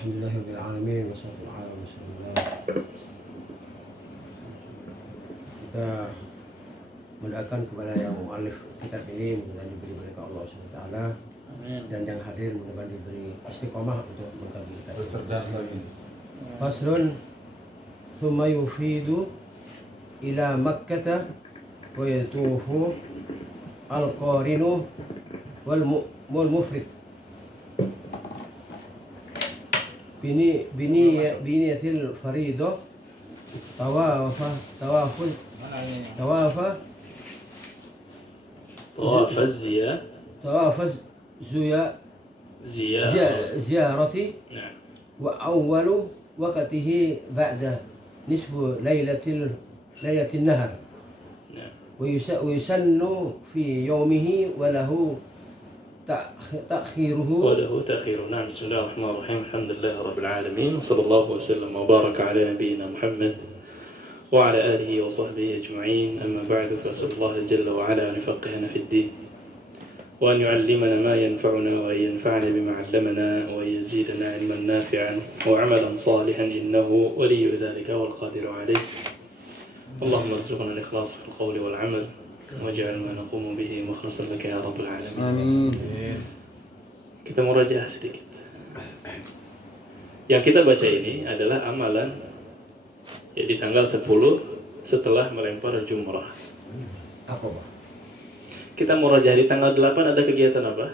Alhamdulillahirabbil alamin wassalatu ala rasulillah. Kita mendoakan kepada yang mu'alif kitab ini mudah-mudahan diberi berkah Allah SWT. Amin. Dan yang hadir mudah-mudahan diberi istiqomah untuk mengkaji kitab. Cerdas lagi. Faslun thumma yufidu ila Makkah wa yatufu al-qarinu wal mufrid biniyatil faridah tawafa ziyarati wa awwalu waqtihi ba'da nisfu lailatil nahar wa yusannu fi yawmihi wa lahu تأخيره. نعم. بسم الله الرحمن الرحيم. الحمد لله رب العالمين، صلى الله وسلم وبارك على نبينا محمد وعلى آله وصحبه أجمعين. أما بعد، فأسأل الله جل وعلا أن يفقهنا في الدين وأن يعلمنا ما ينفعنا وأن ينفعنا بما علمنا وأن يزيدنا علما نافعا وعملا صالحا إنه ولي ذلك والقادر عليه. اللهم ارزقنا الإخلاص في القول والعمل waj'al ma naqumu bihi mukhlasan laka ya rabbal alamin. Amin. Kita murajaah sedikit. Yang kita baca ini adalah amalan ya di tanggal 10 setelah melempar jumrah. Apa, Pak? Kita murajaah di tanggal 8 ada kegiatan apa?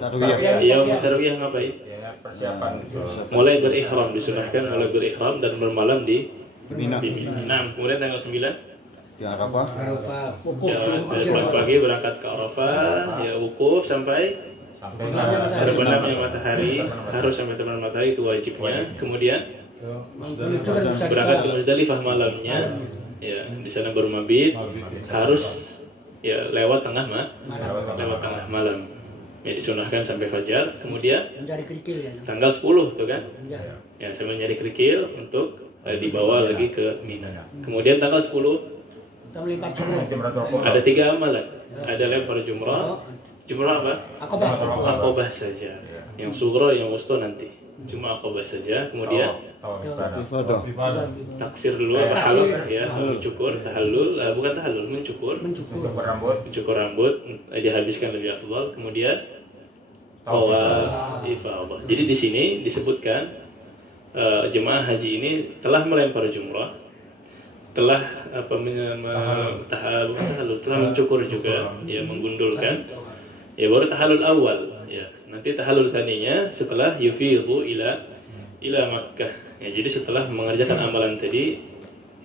Tarwiyah. Iya, tarwiyah ngapain? Ya, persiapan Mulai berihram, disunahkan mulai berihram dan bermalam di Mina. Nah, kemudian tanggal 9 Di Arafah. ya, dari pagi berangkat ke Arafah, ya wukuf sampai terbenamnya matahari, harus sampai terbenam matahari itu wajibnya. Kemudian berangkat ke Muzdalifah malamnya, ya di sana baru mabit, harus ya lewat tengah malam. Ya disunahkan sampai fajar. Kemudian tanggal 10 tuh kan, ya sambil nyari kerikil untuk dibawa lagi ke Mina. Kemudian tanggal 10 ada 3 amalan. Ada lempar jumrah. Jumrah apa? Aqobah saja. Yang sughra, yang wusta nanti. Cuma aqobah saja. Kemudian taksir dulu, halul ya, mencukur, tahallul, bukan tahallul, mencukur rambut, dihabiskan lebih afdal. Kemudian tawaf ifadah. Jadi di sini disebutkan jemaah haji ini telah melempar jumrah, telah telah mencukur juga, ya menggundulkan, ya baru tahallul awal, ya nanti tahallul tsaninya setelah yufidu ila Makkah, ya jadi setelah mengerjakan amalan tadi,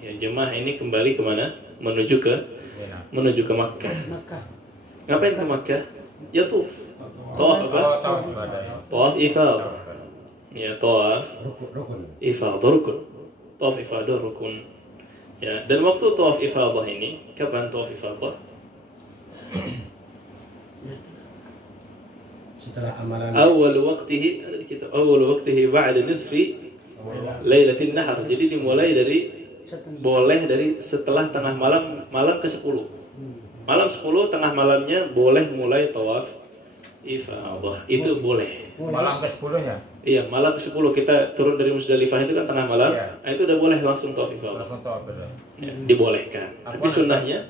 ya jemaah ini kembali kemana? Menuju ke Makkah. Ngapain ke Makkah? Ya tawaf apa? Tawaf ifadah, ya tawaf ifadah rukun, tawaf ifadah rukun. Ya, dan waktu tawaf ifadah ini, kapan tawaf ifadah? Setelah amalan Awal waqtihi ba'da nisfi lailatin nahar. Jadi dimulai boleh dari setelah tengah malam ke-10. Malam 10 tengah malamnya boleh mulai tawaf ifadah. Itu boleh. malam ke-10-nya. Iya, malam ke-10 kita turun dari Muzdalifah itu kan tengah malam. Iya. Nah, itu udah boleh langsung tawaf ifadah. Langsung tawaf betul. Ya, dibolehkan. Tapi sunnahnya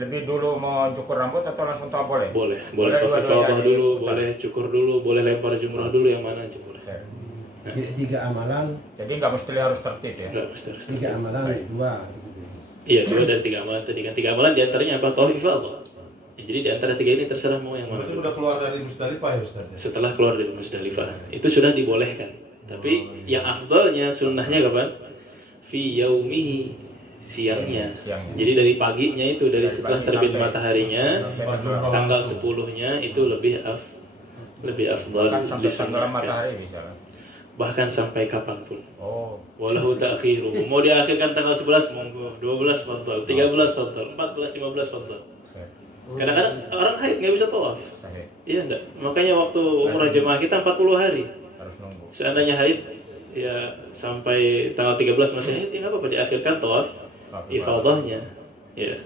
lebih dulu mau cukur rambut atau langsung tawaf boleh? boleh tawaf ifadah dulu, boleh cukur dulu, boleh lempar jumrah dulu, yang mana aja boleh. Oke. jadi 3 amalan, Jadi nggak mesti harus tertib ya? Enggak mesti harus 3 amalan 2. Iya, 2 dari 3 amalan tadi kan. 3 amalan diantaranya apa? Tawaf ifadah. Ya, jadi di antara 3 ini terserah mau yang mana. Itu udah keluar dari Muzdalifah ya Ustaz? Setelah keluar dari Muzdalifah itu sudah dibolehkan. Tapi yang afdalnya sunnahnya kapan? Fi yaumihi, siangnya. Jadi dari paginya itu, dari setelah terbit mataharinya, tanggal 10-nya itu lebih afdal Kan sampai tenggelam disunnahkan. matahari bisa. Bahkan sampai kapanpun. Oh. Walahu ta'khiruhu. Mau diakhirkan tanggal 11 monggo, 12 fadhal, 13 fadhal, 14, 15 fadhal. Kadang-kadang orang haid nggak bisa tawaf. Sahih. Iya enggak? Makanya waktu umrah jemaah kita 40 hari. Harus nunggu. Seandainya haid ya sampai tanggal 13 masih haid, ya nggak apa-apa, diakhirkan tawaf ifadahnya. Ya.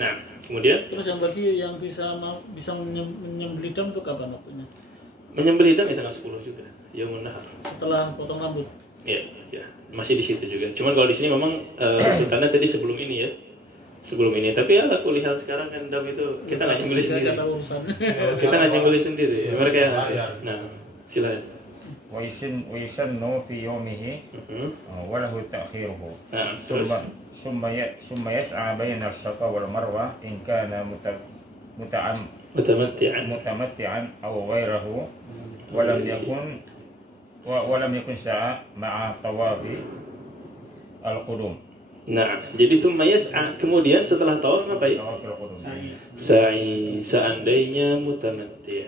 Nah, kemudian Terus yang bagi yang bisa menyembelih dam itu kapan waktunya? Menyembelih dam ya tanggal 10 juga, Yaumun Nahar. Setelah potong rambut. Ya, ya, masih di situ juga. Cuman kalau di sini memang urutannya tadi sebelum ini ya. Sebelum ini, tapi ya aku lihat sekarang kan dam itu kita nggak nyembelih sendiri. Kita nggak nyembelih sendiri. Mereka yang nah, silakan. ويسن في يومه وله تأخيره ثم يسعى بين الصفا والمروة إن كان متمتعا أو غيره ولم يكن سعى مع طواف القدوم. Nah, jadi thumma yas'a, kemudian setelah tawaf ngapain? Sa'i, seandainya mutamatti'.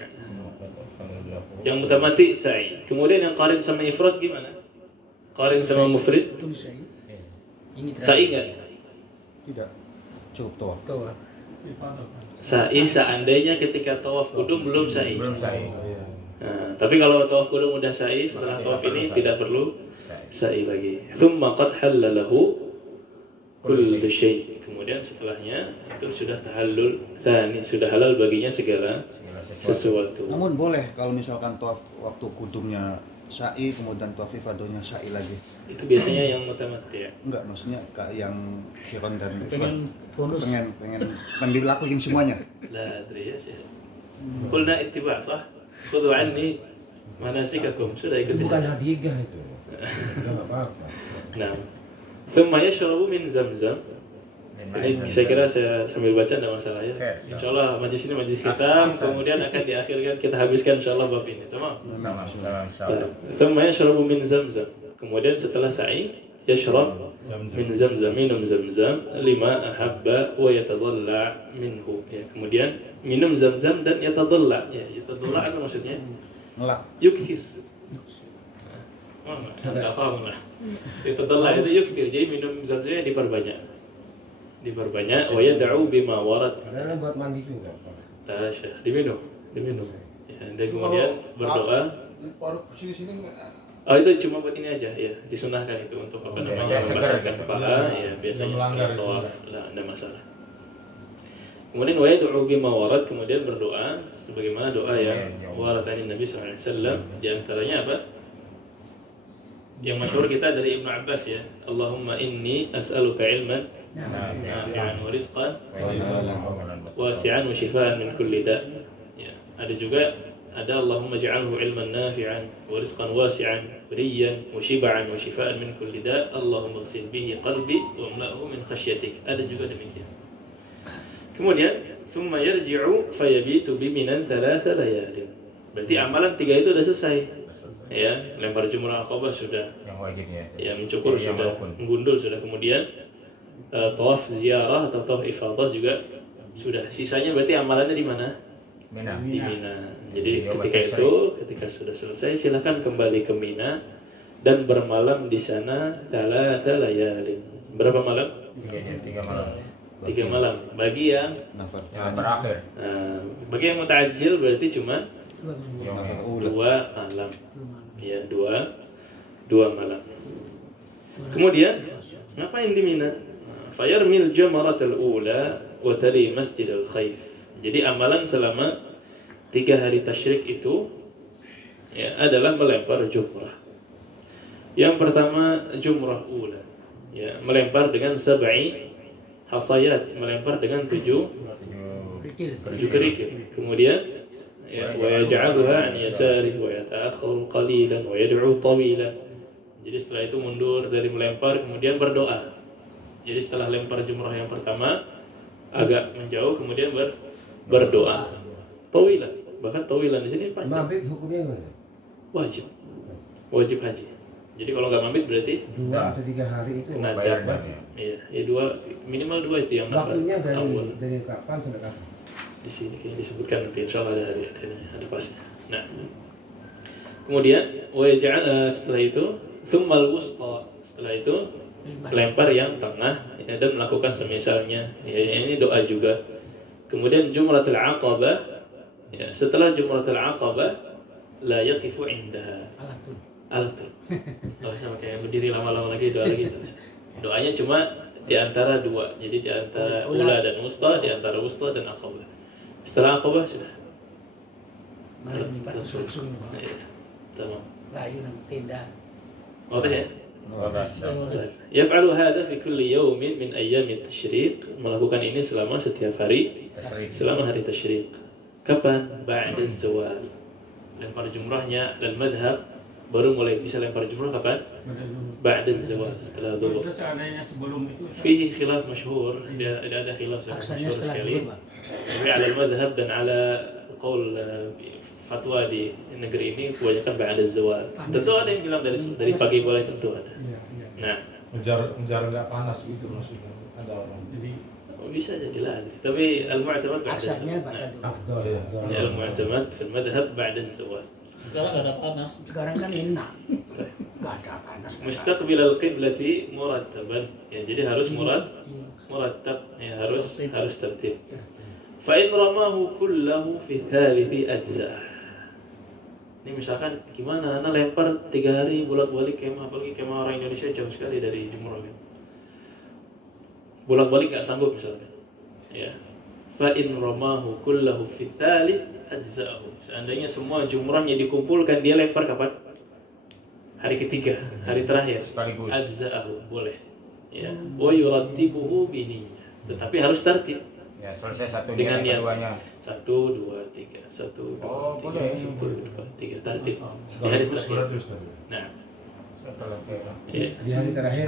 Yang mutamatti sa'i. Kemudian yang qarin sama ifrad gimana? Qarin sama mufrid? Sa'i enggak? Tidak. Cukup tawaf. Sa'i seandainya ketika tawaf qudum belum sa'i. Belum sa'i. Nah, tapi kalau tawaf qudum udah sa'i, setelah tawaf ini tidak perlu sa'i lagi. Thumma qad halalahu kullu syai'. Kemudian setelahnya itu sudah tahallul tsani, sudah halal baginya segala sesuatu. Namun boleh kalau misalkan tawaf waktu kudumnya sa'i, kemudian tawaf ifadohnya sa'i lagi. Itu biasanya yang mutamatti ya. Enggak, maksudnya yang khiron dan Pengen bonus. pengen dilakuin semuanya. La adri ya Syekh. Qulna ittiba' sah? Khudhu anni manasikakum. Sudah ikuti. Bukan hadiah itu. Enggak apa-apa. Nah, thumma yashrabu min zamzam. Ini saya kira saya sambil baca tidak masalah ya. Insyaallah majlis ini majlis kita, kemudian akan diakhirkan kita habiskan insyaallah bab ini. Tamam. Thumma yashrabu min zamzam. Kemudian setelah sa'i yashrab min zamzam, minum zamzam lima ahabba wa yatadalla minhu. Ya, kemudian minum zamzam dan yatadalla. Ya, yatadalla apa maksudnya? Ngelak. Yukthir. Enggak paham lah. Yatadalla itu yukthir. Jadi minum zamzamnya diperbanyak wa yad'u bima warad. Karena buat mandi juga. Nah, Syekh, diminum. Ya, dan kemudian berdoa. Oh, itu cuma buat ini aja ya, disunahkan itu untuk apa namanya membasahkan kepala ya, biasanya setelah tawaf. Lah, ada masalah. Kemudian wa yad'u bima warad, kemudian berdoa sebagaimana doa yang warad dari Nabi SAW. Di antaranya apa? Yang masyhur kita dari Ibnu Abbas ya, Allahumma inni as'aluka ilman nafi'an wa rizqan wasi'an wa shifaan min kulli da'. Ya, ada juga Allahumma ja'alhu ilman nafi'an wa rizqan wasi'an wa riyan wa shiba'an wa shifaan min kulli da'. Allahumma ighsil bihi qalbi wa amla'hu min khasyatik. Ada juga demikian. Kemudian thumma yarji'u fayabitu bi minan 3 layalin. Berarti amalan 3 itu sudah selesai. Ya, lempar jumrah Aqabah sudah, yang wajibnya. Ya, mencukur sudah, menggundul sudah, kemudian tawaf ziarah atau tawaf ifadah juga sudah. Sisanya berarti amalannya di mana? Mina. Di Mina. Jadi ketika sudah selesai silakan kembali ke Mina dan bermalam di sana 3 layalin. Berapa malam? 3 malam. 3 malam. Bagi yang terakhir. Bagi yang muta'ajjil berarti cuma 2 malam. Ya, 2 malam. Kemudian ngapain di Mina? Fayarmil jamaratul ula wa tali Masjidil Khaif. Jadi amalan selama 3 hari tasyrik itu ya adalah melempar jumrah. Yang pertama jumrah ula. Ya, melempar dengan 7 hasayat, melempar dengan 7 kerikil. Kemudian ويجعلها عن يساره ويتأخر قليلا ويدعو طويلا. Jadi setelah itu mundur dari melempar, kemudian berdoa. Jadi setelah lempar jumrah yang pertama agak menjauh, kemudian berdoa. Tawilan, bahkan tawilan di sini panjang. Mabit hukumnya gimana? Wajib haji. Jadi kalau nggak mabit berarti 2 atau 3 hari itu kena bayar dapat. Iya, ya 2 minimal 2 itu yang waktunya dari kapan sampai kapan? Di sini kayaknya disebutkan nanti insyaallah ada pasnya. Nah, kemudian setelah itu thummal wusta, setelah itu lempar yang tengah ya, dan melakukan semisalnya ya, ini doa juga. Kemudian jumratul aqabah ya, setelah jumratul aqabah la yaqifu indaha alatun. Enggak usah kayak berdiri lama-lama lagi doa lagi terus. Doanya cuma di antara 2. Jadi di antara ula dan wusta, di antara wusta dan aqabah. Setelah Aqabah sudah. Malam ini Pak langsung. Iya. Tamam. Layu nang tenda. Wadah ya? Wadah. Yaf'alu hadha fi kulli yawmin min ayyami tasyriq, melakukan ini selama setiap hari selama hari tasyriq. Kapan? Ba'da zawal. Lempar jumrahnya dan madhab baru mulai bisa lempar jumrah kapan? Ba'da zawal, setelah dhuhr. Seandainya sebelum itu Fihi khilaf masyhur, ada khilaf sangat masyhur sekali. Tapi ala madhab dan ala qaul fatwa di negeri ini kebanyakan ba'da zawal. Tentu ada yang bilang dari pagi boleh, tentu ada. Nah, Menjar nggak panas gitu maksudnya. Ada orang. jadi bisa jadi lah. Tapi al-mu'tamad ba'da Aksarnya zawal. Pak. Afdal. Ya, al-mu'tamad fil madhab ba'da zawal. Sekarang nggak ada panas. Sekarang kan enak. Nggak ada panas. Mustaqbil al-qiblati murattaban. Ya, jadi harus murattab, ya harus tertib. Fa in ramahu kullahu fi thalithi ajza. Ini misalkan gimana, anak lempar 3 hari bolak-balik kemah, apalagi kemah orang Indonesia jauh sekali dari jumrah kan. Bolak-balik nggak sanggup misalkan. Ya. Fa in ramahu kullahu fi thalith ajza'ahu. Seandainya semua jumrahnya dikumpulkan, dia lempar kapan? Hari ketiga, hari terakhir. Sekaligus. Ajza'ahu, boleh. Ya. Wa yurattibuhu biniyah. Tetapi harus tertib. Ya, selesai satu Dengan niat, niat. keduanya. 1, 2, 3, 1, 2, Oh, 3, boleh. 1, 2, 3, tertib. Di hari terakhir. Nah, ya. Di hari terakhir,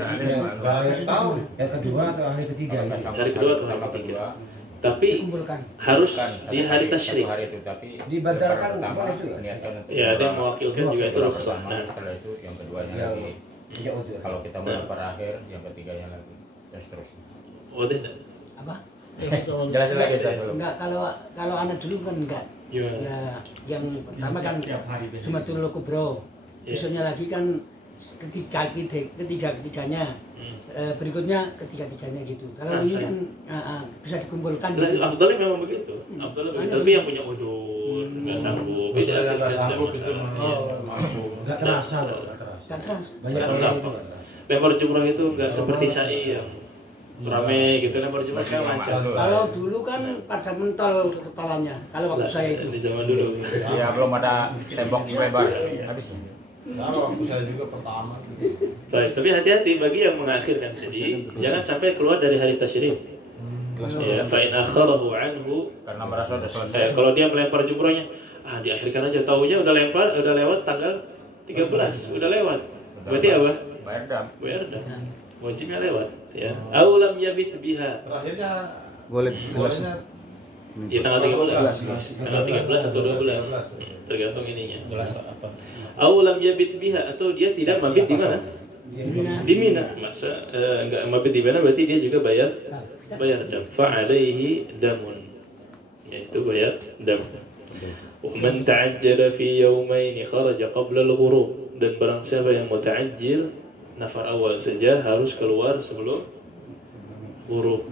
yang kedua atau hari ketiga ini. Hari kedua atau hari ketiga. Tapi Kumpulkan. harus di hari tasyrik. Hari itu, tapi Dibatalkan pertama, boleh juga. niatkan untuk Ya, ada yang mewakilkan juga itu rukhsah. Nah, setelah itu yang keduanya Yang lagi. tidak utuh. Kalau kita melempar akhir, yang ketiganya lagi. Dan seterusnya. wadah tak? Apa? Jelasin lagi Ustaz dulu. Enggak, kalau anak dulu kan enggak. Gimana? Ya, yang pertama kan tiap hari beda. Jumatul Kubro. Iya. Besoknya lagi kan ketiga-tiganya. Berikutnya ketiga-tiganya gitu. Kalau Nah, ini saya- kan bisa dikumpulkan Nah, gitu. afdalnya memang begitu. Afdalnya begitu. Tapi yang punya uzur, nggak sanggup, Maksudnya sih, nggak sanggup tidak itu masalah. mampu. Nggak terasa loh, nggak terasa. Kan trans. Banyak Sekarang orang itu gampang. nggak terasa. Lempar jumrah itu nggak seperti sa'i yang rame gitu. Lempar jumrah kan lancar. Kalau dulu kan pada mentol kepalanya. Kalau waktu Lah, saya itu. di zaman dulu. Ya, belum ada tembok lebar. Habis. Kalau waktu saya juga pertama. Baik, tapi hati-hati bagi yang mengakhirkan. Jadi jangan sampai keluar dari hari tasyrik. Ya, fa in akharahu anhu. Karena merasa sudah selesai. Kalau dia melempar jumrahnya, diakhirkan aja, taunya udah lempar, udah lewat tanggal 13, udah lewat. Berarti apa? Bayar dam. Bayar dah. Wajibnya lewat, ya. Aulam yabit biha. Terakhirnya Boleh. bolehnya Ya tanggal 13. Tanggal 13 atau 12. Tergantung ininya. Aulam yabit biha, atau dia tidak mabit di mana? Di Mina. Masa enggak mabit di mana, berarti dia juga bayar dam. Fa alaihi damun. Yaitu bayar dam. Wa man ta'ajjala fi yawmayn kharaja qabla al-ghurub. Dan barang siapa yang muta'ajjil, nafar awal saja harus keluar sebelum ghurub.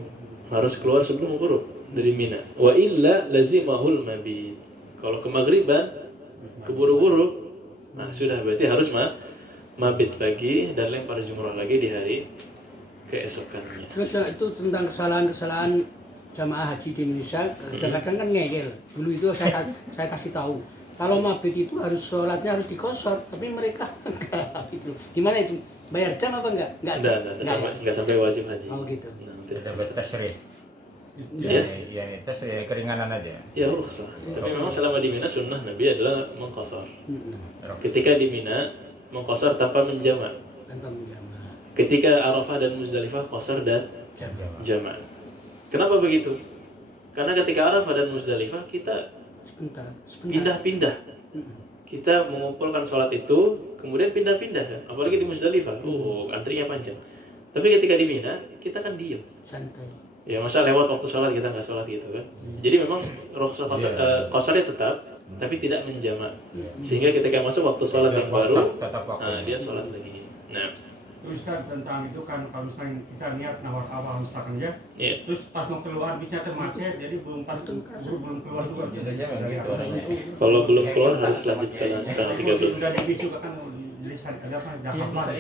Harus keluar sebelum ghurub dari Mina. Wa illa lazimahul mabit. Kalau ke maghriban keburu ghurub, nah sudah berarti harus mabit lagi dan lempar jumrah lagi di hari keesokannya. Terus itu tentang kesalahan-kesalahan jamaah haji di Indonesia. Kadang-kadang kan ngeyel. Dulu itu saya kasih tahu. Kalau mabit itu harus sholatnya harus dikosor, tapi mereka enggak gitu. Gimana itu? Bayar jam apa enggak? Enggak sampai wajib haji. Oh gitu. Kita bertasrih. Ya. Ya, tasrih keringanan aja. Ya rukhsah. Tapi memang selama di Mina sunnah Nabi adalah mengqasar. Ketika di Mina mengqasar tanpa menjamak. Tanpa menjamak. Ketika Arafah dan Muzdalifah qasar dan jamak. Kenapa begitu? Karena ketika Arafah dan Muzdalifah kita Sebentar. pindah-pindah. Kita mengumpulkan sholat itu, kemudian pindah-pindah kan. Apalagi di Muzdalifah, antrinya panjang. Tapi ketika di Mina, kita kan diam. Santai. Ya masa lewat waktu sholat kita nggak sholat gitu kan. Jadi memang rukhsah qasarnya tetap, tapi tidak menjamak. Sehingga ketika masuk waktu sholat yang baru, dia sholat lagi. Nah, Ustaz, tentang itu kan kalau misalnya kita niat nawar awal misalkan ya, iya. terus pas mau keluar bisa termacet, jadi belum keluar juga. Kalau belum keluar harus lanjut ke tanggal 13. Sudah ada isu kan jadi ada apa? Jakarta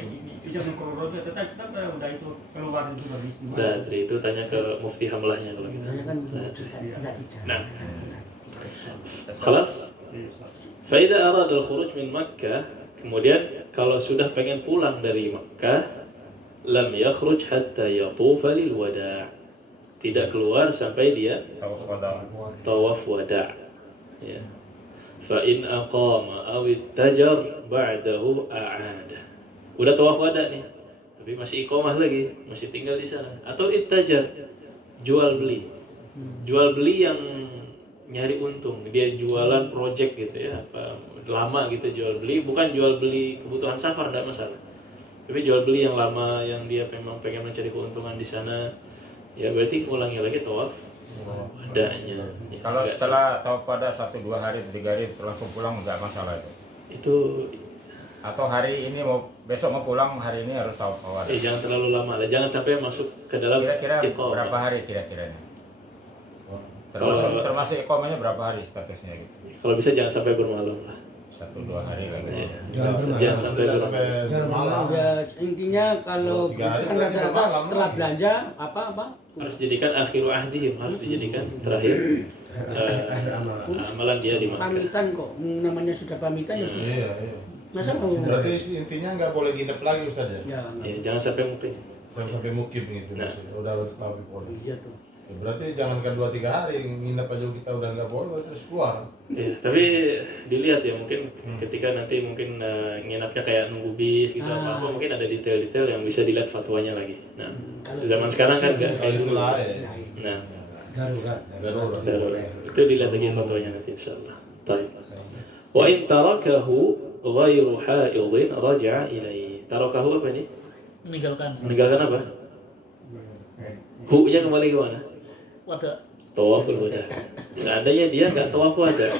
bisa keluar tetap udah itu keluar juga bisa. Nah, dari itu tanya ke Mufti Hamlahnya kalau gitu. Saya kan enggak dijawab. Nah, kelas Faida arad al-khuruj min Makkah, kemudian kalau sudah pengen pulang dari Makkah, lam yakhruj hatta yatufa lil wada'. Tidak keluar sampai dia tawaf wada'. Ya. Fa in aqama aw ittajar ba'dahu a'ada. Udah tawaf wada' nih, tapi masih iqamah lagi, masih tinggal di sana. Atau ittajar, jual beli. Jual beli yang nyari untung, dia jualan project gitu ya, apa lama gitu jual beli, bukan jual beli kebutuhan safar, enggak masalah. Tapi jual beli yang lama, yang dia memang pengen mencari keuntungan di sana, ya berarti ulangi lagi tawaf wada'nya. Kalau setelah tawaf wada 1-2 hari 3 hari langsung pulang nggak masalah itu. Itu Atau hari ini mau besok mau pulang, hari ini harus tawaf wada. jangan terlalu lama lah, jangan sampai masuk ke dalam Kira-kira iqamah. berapa hari kira-kiranya? Kalau- Termasuk iqamahnya berapa hari statusnya gitu? Kalau bisa jangan sampai bermalam lah. 1-2 hari lagi. Ya. Jangan Jangan sampai bermalam. Jangan malam. Ya, intinya kalau kan rata-rata setelah belanja apa Harus dijadikan akhiru ahdihim, harus dijadikan terakhir amalan dia di Makkah. pamitan kok, namanya sudah pamitan ya sudah. Iya. Masa mau? Berarti intinya nggak boleh nginep lagi Ustaz ya? Ya, Ya, jangan sampai mungkin. Sampai mukim gitu Nah. maksudnya. Udah tahu boleh. iya tuh. Ya, berarti jangankan 2-3 hari nginep aja kita udah nggak boleh terus keluar. Ya, tapi dilihat ya, mungkin ketika nanti mungkin nginapnya kayak nunggu bis gitu apa mungkin ada detail-detail yang bisa dilihat fatwanya lagi. Nah, zaman sekarang kan nggak Kalau kayak itu dulu. lain. Nah, darurat. darurat. Itu dilihat lagi fatwanya nanti insyaallah. Baik. Wa in tarakahu ghairu haidin raja'a ilaihi. Tarakahu apa nih? Meninggalkan apa? Hu-nya kembali ke mana? Tawaful wada. Seandainya dia nggak tawaf wada,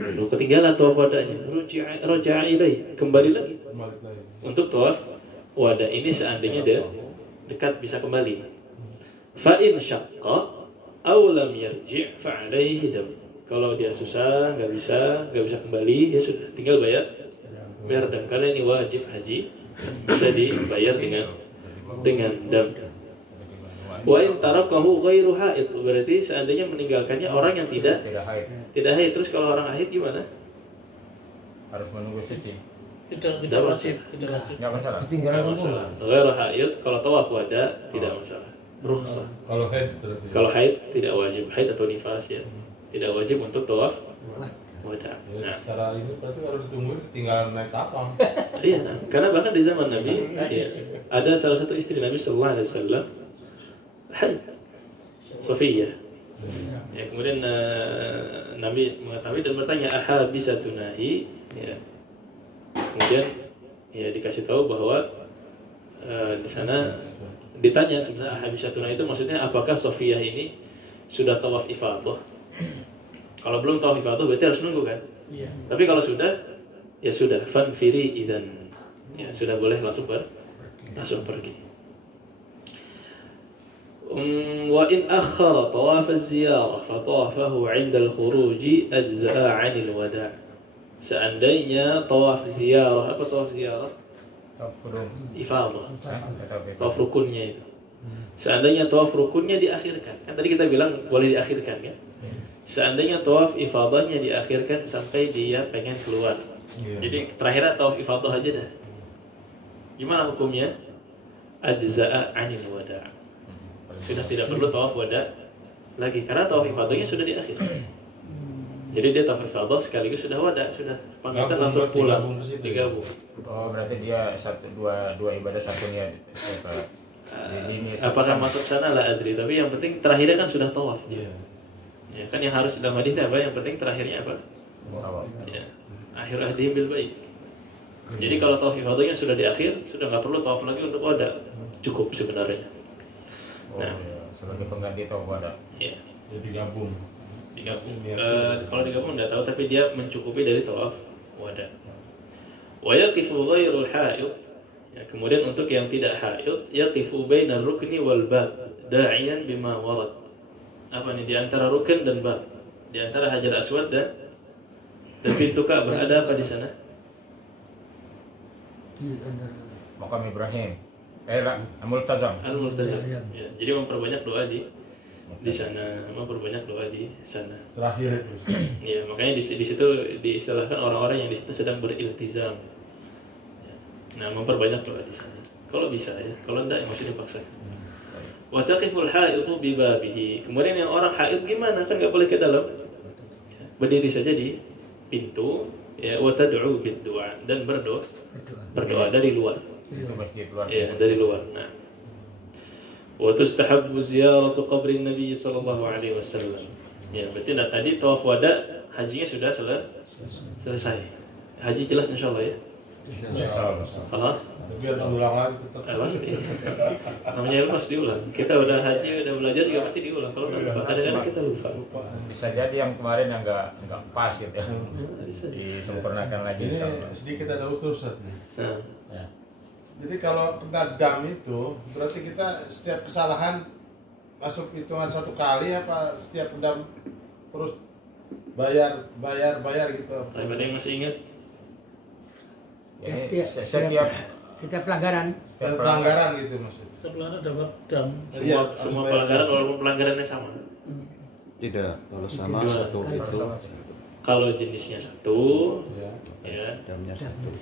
lu ketinggalan tawaf wadanya, raja'a ilaihi, kembali lagi Balik lagi. untuk tawaf wada. Ini seandainya dia dekat bisa kembali. Fa in syaqqa aw lam yarji' fa alaihi dam. Kalau dia susah, nggak bisa kembali, ya sudah, tinggal bayar dam. Karena ini wajib haji, bisa dibayar dengan dam. Wa in tarakahu ghairu haid, berarti seandainya meninggalkannya orang yang tidak haid. Terus kalau orang haid gimana? Harus menunggu suci. Tidak masalah. Nggak masalah. Ketinggalan Tidak masalah. Ghairu haid kalau tawaf wada tidak masalah. Rukhsah. Kalau head berarti. Kalau haid tidak wajib, haid atau nifas ya. Tidak wajib untuk tawaf wada. Ya, Nah, secara ini berarti kalau ditungguin ketinggalan naik kapal. iya, nah, karena bahkan di zaman Nabi ya, ada salah satu istri Nabi sallallahu alaihi wasallam haid, Safiyah. Ya, kemudian Nabi mengetahui dan bertanya, ahabisatunahi, ya. Kemudian ya dikasih tahu bahwa di sana ditanya sebenarnya ahabisatunahi itu maksudnya apakah Safiyah ini sudah tawaf ifadah? Kalau belum tawaf ifadah berarti harus nunggu kan? Iya. Tapi kalau sudah, ya sudah, fanfiri idan, ya sudah boleh langsung pergi. Wa in akhara tawaf az-ziyarah fa tawafahu 'inda al-khuruj ajza'a 'anil wada'. Seandainya tawaf ziarah, apa tawaf ziarah? Tawaf kudum. Ifadah. Tawaf Tawaf rukunnya itu. Seandainya tawaf rukunnya diakhirkan, kan tadi kita bilang boleh diakhirkan kan? Seandainya tawaf ifadahnya diakhirkan sampai dia pengen keluar. Iya. Jadi terakhirnya tawaf ifadah aja dah. Gimana hukumnya? Ajza'a 'anil wada'. Sudah tidak perlu tawaf wada lagi karena tawaf ifadahnya sudah di akhir. Jadi dia tawaf ifadah sekaligus sudah wada, sudah pamitan Gabung, langsung berarti pulang, gabung ke situ ya? digabung. Oh, berarti dia dua ibadah satu niat. Jadi ini Apakah masuk sana lah adri, tapi yang penting terakhirnya kan sudah tawaf. Iya. Ya kan yang harus dalam hadis apa? Yang penting terakhirnya apa? tawaf. Ya. Akhir ahdihim bil bait. Jadi kalau tawaf ifadahnya sudah di akhir, sudah nggak perlu tawaf lagi untuk wada. Cukup sebenarnya. Oh, Nah. iya. Sebagai pengganti tawaf wada. Ya. Jadi gabung. Digabung. Kalau digabung nggak tahu, tapi dia mencukupi dari tawaf wada. Wa yaqifu ghairul haid. Ya, kemudian untuk yang tidak haid, yaqifu bainar rukni wal bab da'iyan bima warad. Apa nih di antara rukun dan bab? Di antara Hajar Aswad dan pintu Ka'bah ada apa di sana? Makam Ibrahim. Multazam. Al-Multazam. Ya, jadi memperbanyak doa di di sana, memperbanyak doa di sana. Terakhir itu. Ya, makanya di situ diistilahkan orang-orang yang di situ sedang beriltizam. Ya. Nah, memperbanyak doa di sana. Kalau bisa ya, kalau enggak ya masih dipaksa. Wa taqiful haidu bi babihi. Kemudian yang orang haid gimana? Kan enggak boleh ke dalam. Ya, berdiri saja di pintu, ya, wa tad'u bid du'a, dan berdoa dari luar. Itu masjid luar. Ya, dari luar. Nah. Wa tustahabbu ziyaratu qabrin Nabi sallallahu alaihi wasallam. Ya, berarti tadi tawaf wada hajinya sudah selesai. Haji jelas insyaallah ya. Kelas? Biar diulang lagi tetap. Pasti. Namanya ilmu harus diulang. Kita udah haji, udah belajar juga pasti diulang. Kalau nggak lupa, kadang-kadang kita lupa. Bisa jadi yang kemarin yang nggak pas gitu ya. Disempurnakan lagi. Ini sedikit ada Ustaz nih. Nah, Ya. Jadi kalau kena dam itu berarti kita setiap kesalahan masuk hitungan 1 kali apa setiap dam terus bayar gitu. ada yang masih ingat? Ini Setiap pelanggaran. Dan pelanggaran gitu maksudnya. Sebelah dapat dam. Semua pelanggaran walaupun pelanggarannya sama. Tidak, kalau sama Dua. satu itu Kalau jenisnya satu, Ya. ya damnya satu.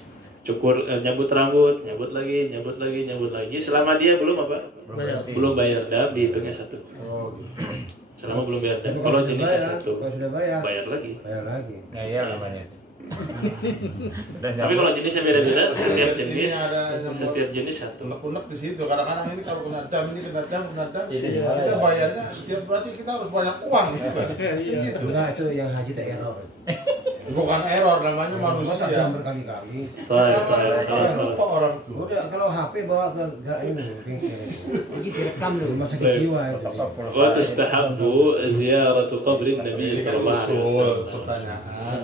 cukur, nyabut rambut, nyabut lagi. Selama dia belum apa? Belum bayar dam, dihitungnya satu. Oh, Selama belum bayar dam. Tapi Kalau sudah jenisnya bayar, satu, kalau sudah bayar bayar lagi. Ngeyel namanya. Dan Tapi kalau jenisnya beda-beda, setiap Ini jenis, ada setiap jenis satu. unek-unek di situ. Kadang-kadang ini kalau kena dam Iya. kita bayarnya setiap berarti kita harus banyak uang gitu kan. Gitu. enggak, itu yang haji tak error. Bukan error namanya Masa manusia. dam berkali-kali. Kalau lupa orang tuh. Udah kalau HP bawa ke ini bengkel. Jadi direkam loh. Rumah sakit jiwa itu. Wa tastahabbu ziyaratu qabri Nabi sallallahu alaihi wasallam. Pertanyaan.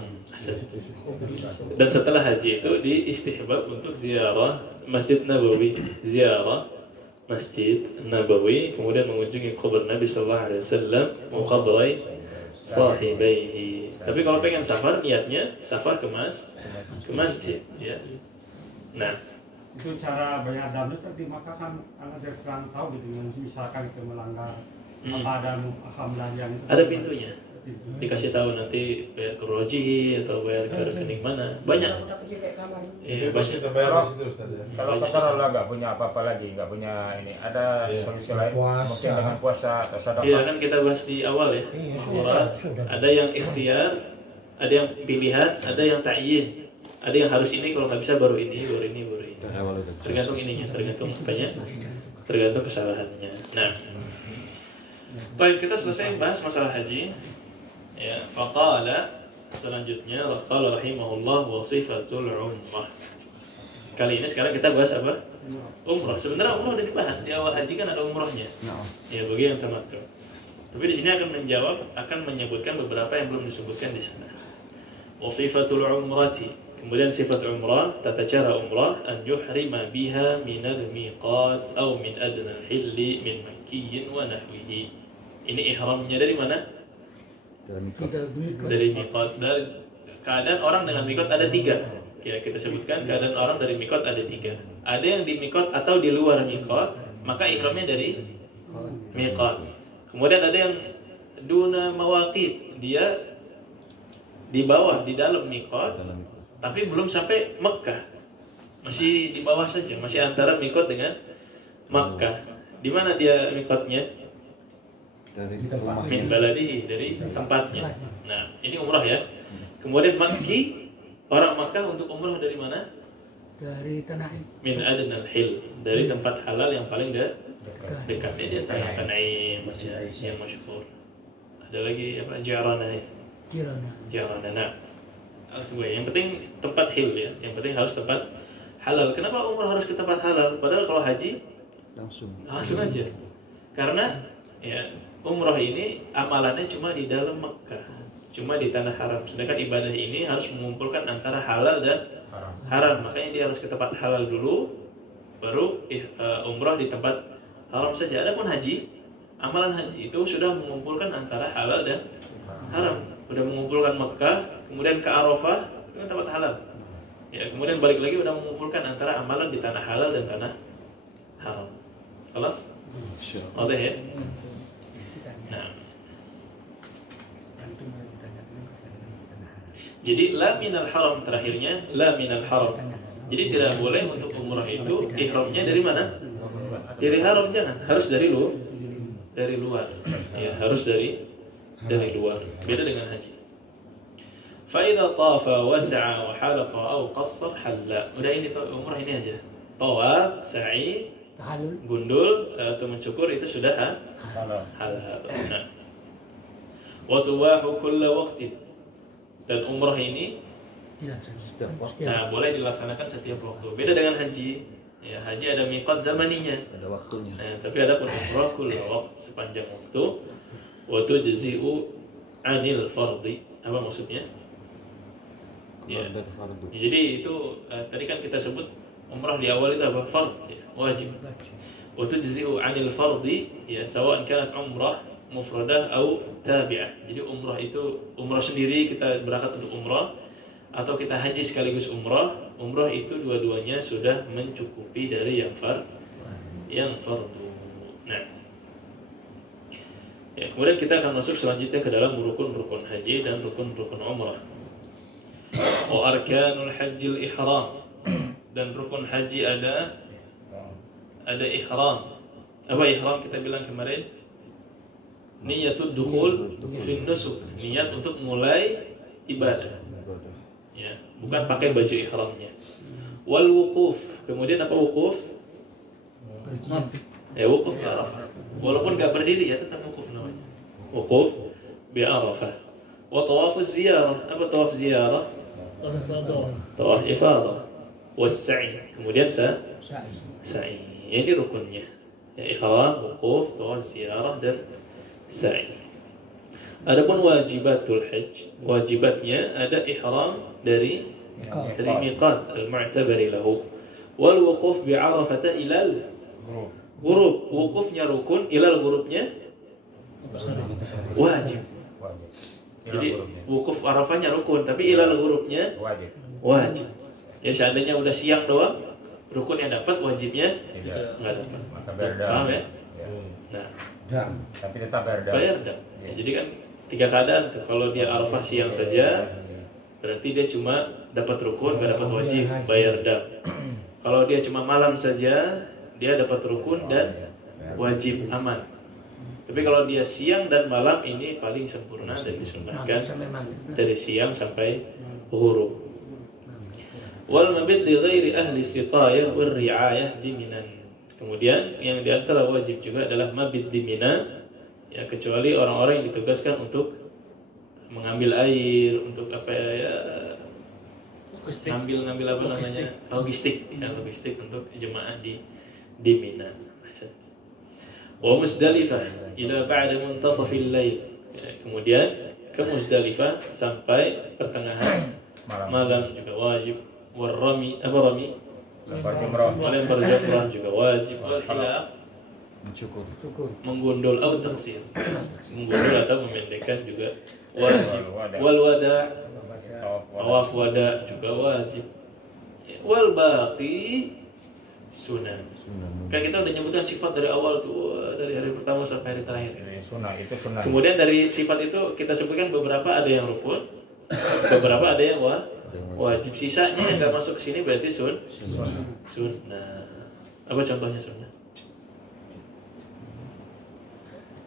Dan setelah haji itu diistihbab untuk ziarah Masjid Nabawi, ziarah Masjid Nabawi, kemudian mengunjungi kubur Nabi sallallahu alaihi wasallam, wa qabri sahibaihi. Tapi kalau pengen safar, niatnya safar ke masjid, ya. Nah, Itu cara bayar dam itu di Makkah kan anak dari kurang tahu gitu, misalkan ke melanggar apa ada hamlah yang itu. ada pintunya. Dikasih tahu nanti bayar ke rojihi atau bayar ke rekening mana. Banyak. Iya, Pas banyak. kita bayar di situ Ustaz ya. Kalau katakanlah nggak punya apa-apa lagi, nggak punya ini, ada solusi lain Puasa. mungkin dengan puasa atau Iya, sedekah. kan kita bahas di awal ya. Iya, Umrah, sudah. ada yang ikhtiar, ada yang pilihan, ada yang ta'yin. Ada yang harus ini, kalau nggak bisa baru ini. Dari awal itu. Tergantung ininya, tergantung apanya, tergantung kesalahannya. Nah, baik, kita selesai bahas masalah haji. Ya, faqala, selanjutnya qala rahimahullah wa sifatul umrah. Kali ini sekarang kita bahas apa? Umrah. Sebenarnya umrah udah dibahas di awal haji, kan ada umrahnya. Ya, bagi yang tamattu. Tapi di sini akan menyebutkan beberapa yang belum disebutkan di sana. Wa sifatul umrati. Kemudian sifat umrah, tata cara umrah, an yuhrima biha min al-miqat atau min adna al-hilli min makkiyyin wa nahwihi. Ini ihramnya dari mana? Dari miqat. Dari keadaan orang dengan miqat ada 3. Kita sebutkan keadaan orang dari miqat ada 3. Ada yang di miqat atau di luar miqat, maka ihramnya dari miqat. Kemudian ada yang duna mawaqit, dia di bawah, di dalam miqat, tapi belum sampai Mekkah, masih di bawah saja, masih antara miqat dengan Makkah. Di mana dia miqatnya? Dari Min baladihi, dari tempatnya. Nah, ini umrah ya. Kemudian Makki, orang Makkah untuk umrah dari mana? Dari Tanaim. Min adnal hil, dari tempat halal yang paling dekatnya dia Tanaim, yang masyhur. Ada lagi apa? Jarana ya. Jarana. Nah, yang penting tempat hil ya. Yang penting harus tempat halal. Kenapa umrah harus ke tempat halal? Padahal kalau haji langsung aja. Karena ya umrah ini amalannya cuma di dalam Mekah, cuma di tanah haram. Sedangkan ibadah ini harus mengumpulkan antara halal dan haram. Makanya dia harus ke tempat halal dulu, baru umrah di tempat haram saja. Adapun haji, amalan haji itu sudah mengumpulkan antara halal dan haram. Sudah mengumpulkan Mekah, kemudian ke Arafah, itu kan tempat halal. Ya, kemudian balik lagi udah mengumpulkan antara amalan di tanah halal dan tanah haram. Kelas? Oke ya. Nah, Jadi la minal haram terakhirnya la minal haram. Jadi tidak boleh untuk umrah itu ihramnya dari mana? Dari haram jangan, harus dari luar. Ya, harus dari luar. Beda dengan haji. Fa idza tafa wa sa'a wa halaqa aw qassar halla. Udah ini umrah ini aja. Tawaf, sa'i, gundul atau mencukur itu sudah halal. Nah. Wa tubahu kulla waqtin. Dan umrah ini Setiap waktu nah, boleh dilaksanakan setiap waktu. Beda dengan haji. Ya, haji ada miqat zamaninya. ada waktunya. Nah, tapi ada pun umrah kulla waqt, sepanjang waktu. Wa tujzi'u 'anil fardhi. Apa maksudnya? Ya. Keluar dari fardu. Jadi itu tadi kan kita sebut umrah di awal itu apa? Fard, ya, wajib. Wa tujzi'u 'anil fardhi, ya, sawa'an kanat umrah mufradah atau tabi'ah. Jadi umrah itu umrah sendiri kita berangkat untuk umrah atau kita haji sekaligus umrah itu dua-duanya sudah mencukupi dari yang fardu. Nah, ya, kemudian kita akan masuk selanjutnya ke dalam rukun-rukun haji dan rukun-rukun umrah. Wa arkanul hajjil ihram, dan rukun haji ada ihram. Apa ihram kita bilang kemarin? Niyatud dukhul fin nusuk, niat untuk mulai ibadah. Ya, bukan pakai baju ihramnya. Wal wuquf, kemudian apa wuquf? Ya, wuquf di Arafah. Walaupun enggak berdiri ya tetap wuquf namanya. Wuquf bi Arafah. Wa tawafuz ziyarah, apa tawaf ziyarah? Tawaf ifadah. Was-sa'i, kemudian sa'i. Ini rukunnya. Ya, ihram, wuquf, tawaf ziyarah dan sa'i. Adapun wajibatul hajj, wajibatnya ada ihram dari miqat al-mu'tabari lahu. Wal wuquf bi Arafah ila al-ghurub. Wuqufnya rukun, ila al-ghurubnya wajib. Jadi wukuf Arafahnya rukun, tapi ila al-ghurubnya wajib. Ya, seandainya udah siang doang, rukunnya dapat, wajibnya enggak dapat. Paham ya? Nah, Tapi tetap bayar dam. Ya, jadi kan tiga keadaan tuh. Kalau dia Arafah siang saja, berarti dia cuma dapat rukun, gak dapat wajib, bayar dam. Kalau dia cuma malam saja, dia dapat rukun dan wajib, aman. Tapi kalau dia siang dan malam, ini paling sempurna dan disunnahkan dari siang sampai ghurub. Wal mabit li ghairi ahli siqayah wal ri'ayah di Minan. Kemudian yang diantara wajib juga adalah mabit di Mina, ya, kecuali orang-orang yang ditugaskan untuk mengambil air, untuk apa ya, ngambil apa namanya, logistik untuk jemaah di Mina. Wa Musdalifah ila ba'da muntasafil lail. Ya, kemudian ke Musdalifah sampai pertengahan malam juga wajib. Warrami, apa rami? Lempar jamrah juga wajib. Wal hilaq, Mencukur. menggundul atau taksir, menggundul atau memendekkan juga wajib. Wal wada, tawaf wada juga wajib. Wal baqi sunan. Kan kita udah nyebutkan sifat dari awal tuh, dari hari pertama sampai hari terakhir. Itu sunnah. Kemudian dari sifat itu kita sebutkan beberapa ada yang rukun, beberapa ada yang wajib. Sisanya yang nggak masuk ke sini berarti sunnah. Apa contohnya sunnah?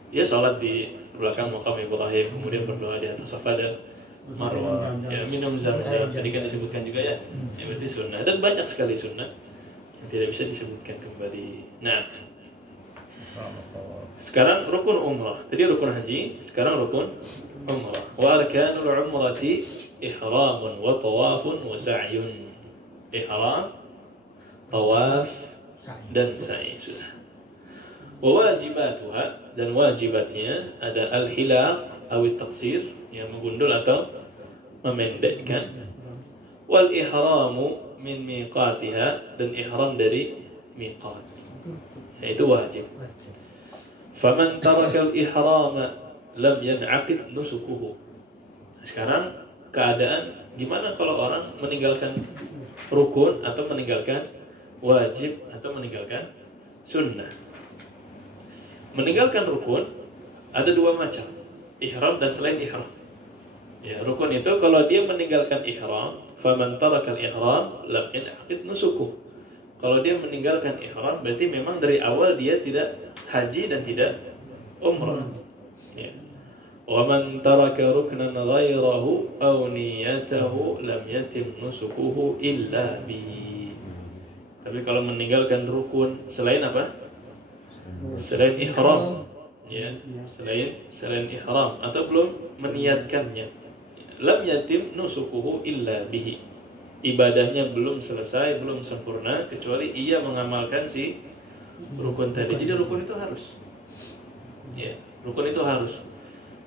Ya, sholat di belakang makam Ibrahim, kemudian berdoa di atas Safa dan Marwah, ya, minum zam-zam, tadi kan disebutkan juga ya, ya berarti sunnah. Dan banyak sekali sunnah yang tidak bisa disebutkan kembali. Nah, sekarang rukun umrah. Tadi rukun haji, sekarang rukun umrah. Wa arkanul umrati ihramun wa tawafun wa sa'yun. Ihram, tawaf dan sa'i sudah. Wa wajibatuha, dan wajibatnya ada al-hilaq atau taksir, yang menggundul atau memendekkan. Wal ihramu min miqatiha, dan ihram dari miqat, yaitu wajib. Faman taraka al-ihrama lam yan'aqid nusukuhu. Sekarang keadaan gimana kalau orang meninggalkan rukun atau meninggalkan wajib atau meninggalkan sunnah? Meninggalkan rukun ada dua macam, ihram dan selain ihram. Ya, rukun itu kalau dia meninggalkan ihram, faman tarakal ihram lam yanaqid nusukuh. Kalau dia meninggalkan ihram berarti memang dari awal dia tidak haji dan tidak umrah. Ya. Wa man taraka ruknan ghairahu aw niyatahu lam yatim nusukuhu illa bihi. Tapi kalau meninggalkan rukun selain apa? Selain ihram, ya, selain ihram atau belum meniatkannya, lam yatim nusukuhu illa bihi. Ibadahnya belum selesai, belum sempurna kecuali ia mengamalkan si rukun tadi. Jadi rukun itu harus. Ya, rukun itu harus.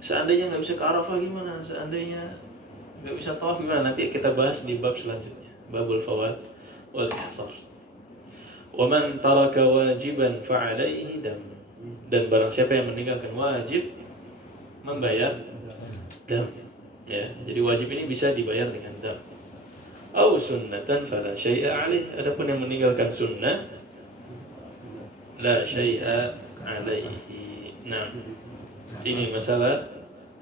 Seandainya nggak bisa ke Arafah gimana? Seandainya nggak bisa tawaf gimana? Nanti kita bahas di bab selanjutnya. Babul fawat wal ihsar. Wa man taraka wajiban fa alaihi dam. Dan barang siapa yang meninggalkan wajib membayar dam. Ya, jadi wajib ini bisa dibayar dengan dam. Aw sunnatan fala syai'a alaih. Adapun yang meninggalkan sunnah la syai'a alaihi. Nah, ini masalah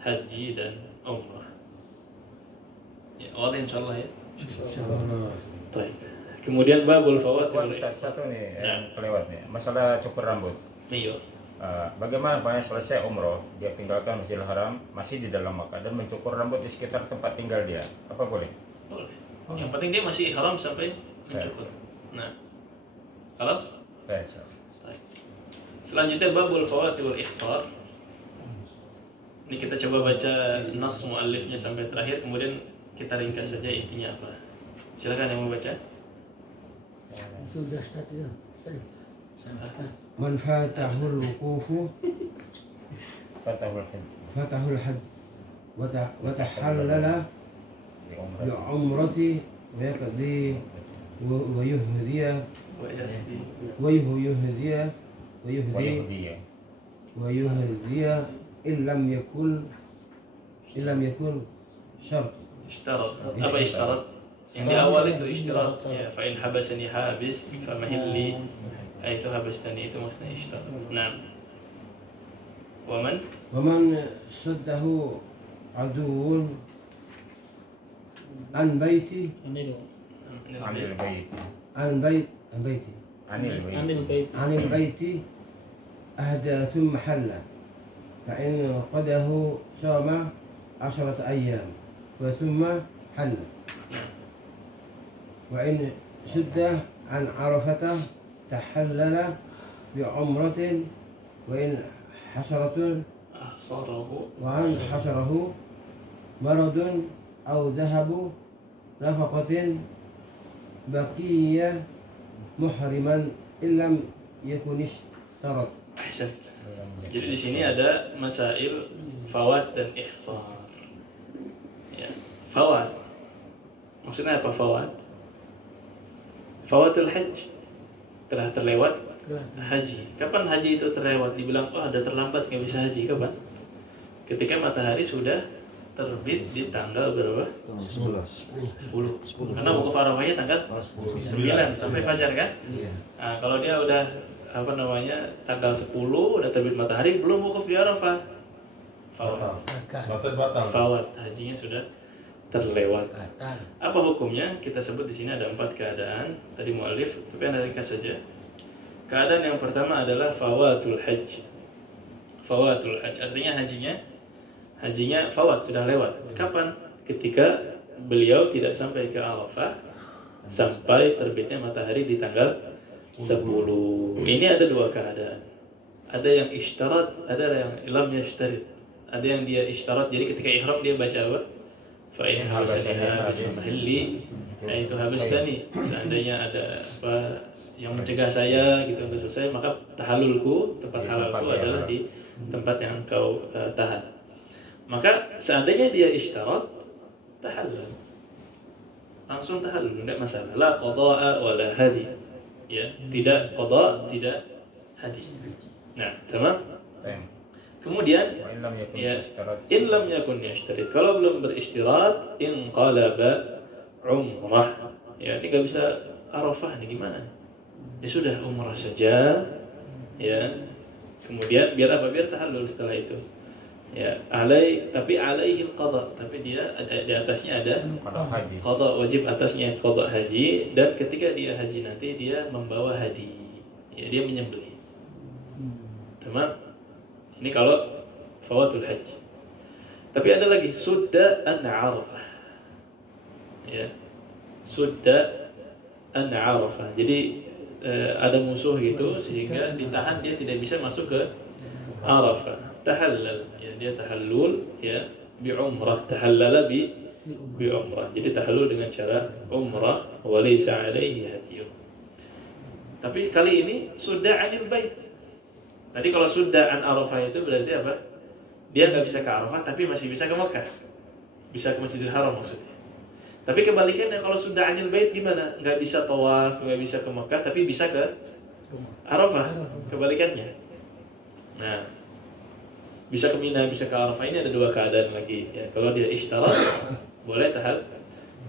haji dan umrah. Ya, Allah insyaallah ya. Insyaallah. Baik. Kemudian babul fawatil. Satu nih yang kelewat nih, masalah cukur rambut. Iya. Bagaimana Pak selesai umroh, dia tinggalkan Masjidil Haram, masih di dalam Makkah dan mencukur rambut di sekitar tempat tinggal dia, apa boleh? Boleh. Yang penting dia masih ihram sampai mencukur. Nah, خلاص. Baik. Selanjutnya babul fawatil ihsar. Ini kita coba baca nas muallifnya sampai terakhir, kemudian kita ringkas saja intinya apa. Silakan yang mau baca. Sudah start ya. Man fatahul wuqufu fatahul hajj wa tahallala bi umrati wa yaqdi wa yuhdiya in lam yakun syart. Ishtarat. Apa ishtarat? Yang di awal itu ishtarat. Ya, fa in habasani habis fa mahilli. Itu habastani itu maksudnya ishtarat. Nah. Waman saddahu aduun an baiti anil baiti ahda thumma halla fa in qadahu sama 10 ayyam wa thumma halla wa in sudda an arafata tahallala bi umratin wa in hasarahu maradun aw dhahabu nafaqatin baqiya muhriman illam yakun ishtarat. Ahsant. Jadi di sini ada masail fawat dan ihsar. Ya, fawat. Maksudnya apa fawat? Fawatul hajj. Telah terlewat haji. Kapan haji itu terlewat? Dibilang, oh ada terlambat nggak bisa haji. Kapan? Ketika matahari sudah terbit di tanggal berapa? 10. Karena wukuf Arafahnya tanggal 9 sampai fajar kan? Nah, kalau dia udah tanggal 10 udah terbit matahari belum wukuf di Arafah. Fawat. Hajinya sudah terlewat. Apa hukumnya? Kita sebut di sini ada 4 keadaan. Tadi muallif, tapi anda ringkas saja. Keadaan yang pertama adalah fawatul hajj. Fawatul hajj artinya hajinya fawat, sudah lewat. Kapan? Ketika beliau tidak sampai ke Arafah sampai terbitnya matahari di tanggal 10. Ini ada 2 keadaan. Ada yang ishtarat, ada yang lam yashtarit. Ada yang dia ishtarat, jadi ketika ihram dia baca apa? Fa in habasani habis mahalli, itu habastani. Seandainya ada apa yang mencegah saya gitu untuk selesai, maka tahallulku, tempat halalku adalah di tempat yang engkau tahan. Maka seandainya dia ishtarat, tahallul. Langsung tahallul, tidak masalah. La qada'a wa la hadi. Ya, tidak qada, tidak hadi. Nah, tamam? Kemudian ya, in lam yakun yashtarit. Kalau belum berishtirat, in qalaba umrah. Ya, ini enggak bisa Arafah nih gimana? Ya sudah umrah saja. Ya. Kemudian biar apa? Biar tahallul setelah itu. Ya, tapi alaihi qada, tapi dia di atasnya ada Qada haji. qada, wajib atasnya qada haji, dan ketika dia haji nanti dia membawa hadi. Ya, dia menyembelih. Tamam. Ini kalau fawatul haji. Tapi ada lagi sudda an Arafah. Ya. Sudda an Arafah. Jadi ada musuh gitu sehingga ditahan, dia tidak bisa masuk ke Arafah. Tahallal, ya, dia tahallul ya bi umrah, tahallala bi umrah. Jadi tahallul dengan cara umrah, wa laysa alaihi hadiyun. Tapi kali ini sudah anil bait. Tadi kalau sudah an Arafah itu berarti apa? Dia nggak bisa ke Arafah tapi masih bisa ke Mekah. Bisa ke Masjidil Haram maksudnya. Tapi kebalikannya, kalau sudah anil bait gimana? Nggak bisa tawaf, nggak bisa ke Mekah tapi bisa ke Arafah. Kebalikannya. Nah, bisa ke Mina, bisa ke Arafah, ini ada dua keadaan lagi ya. Kalau dia isyarat boleh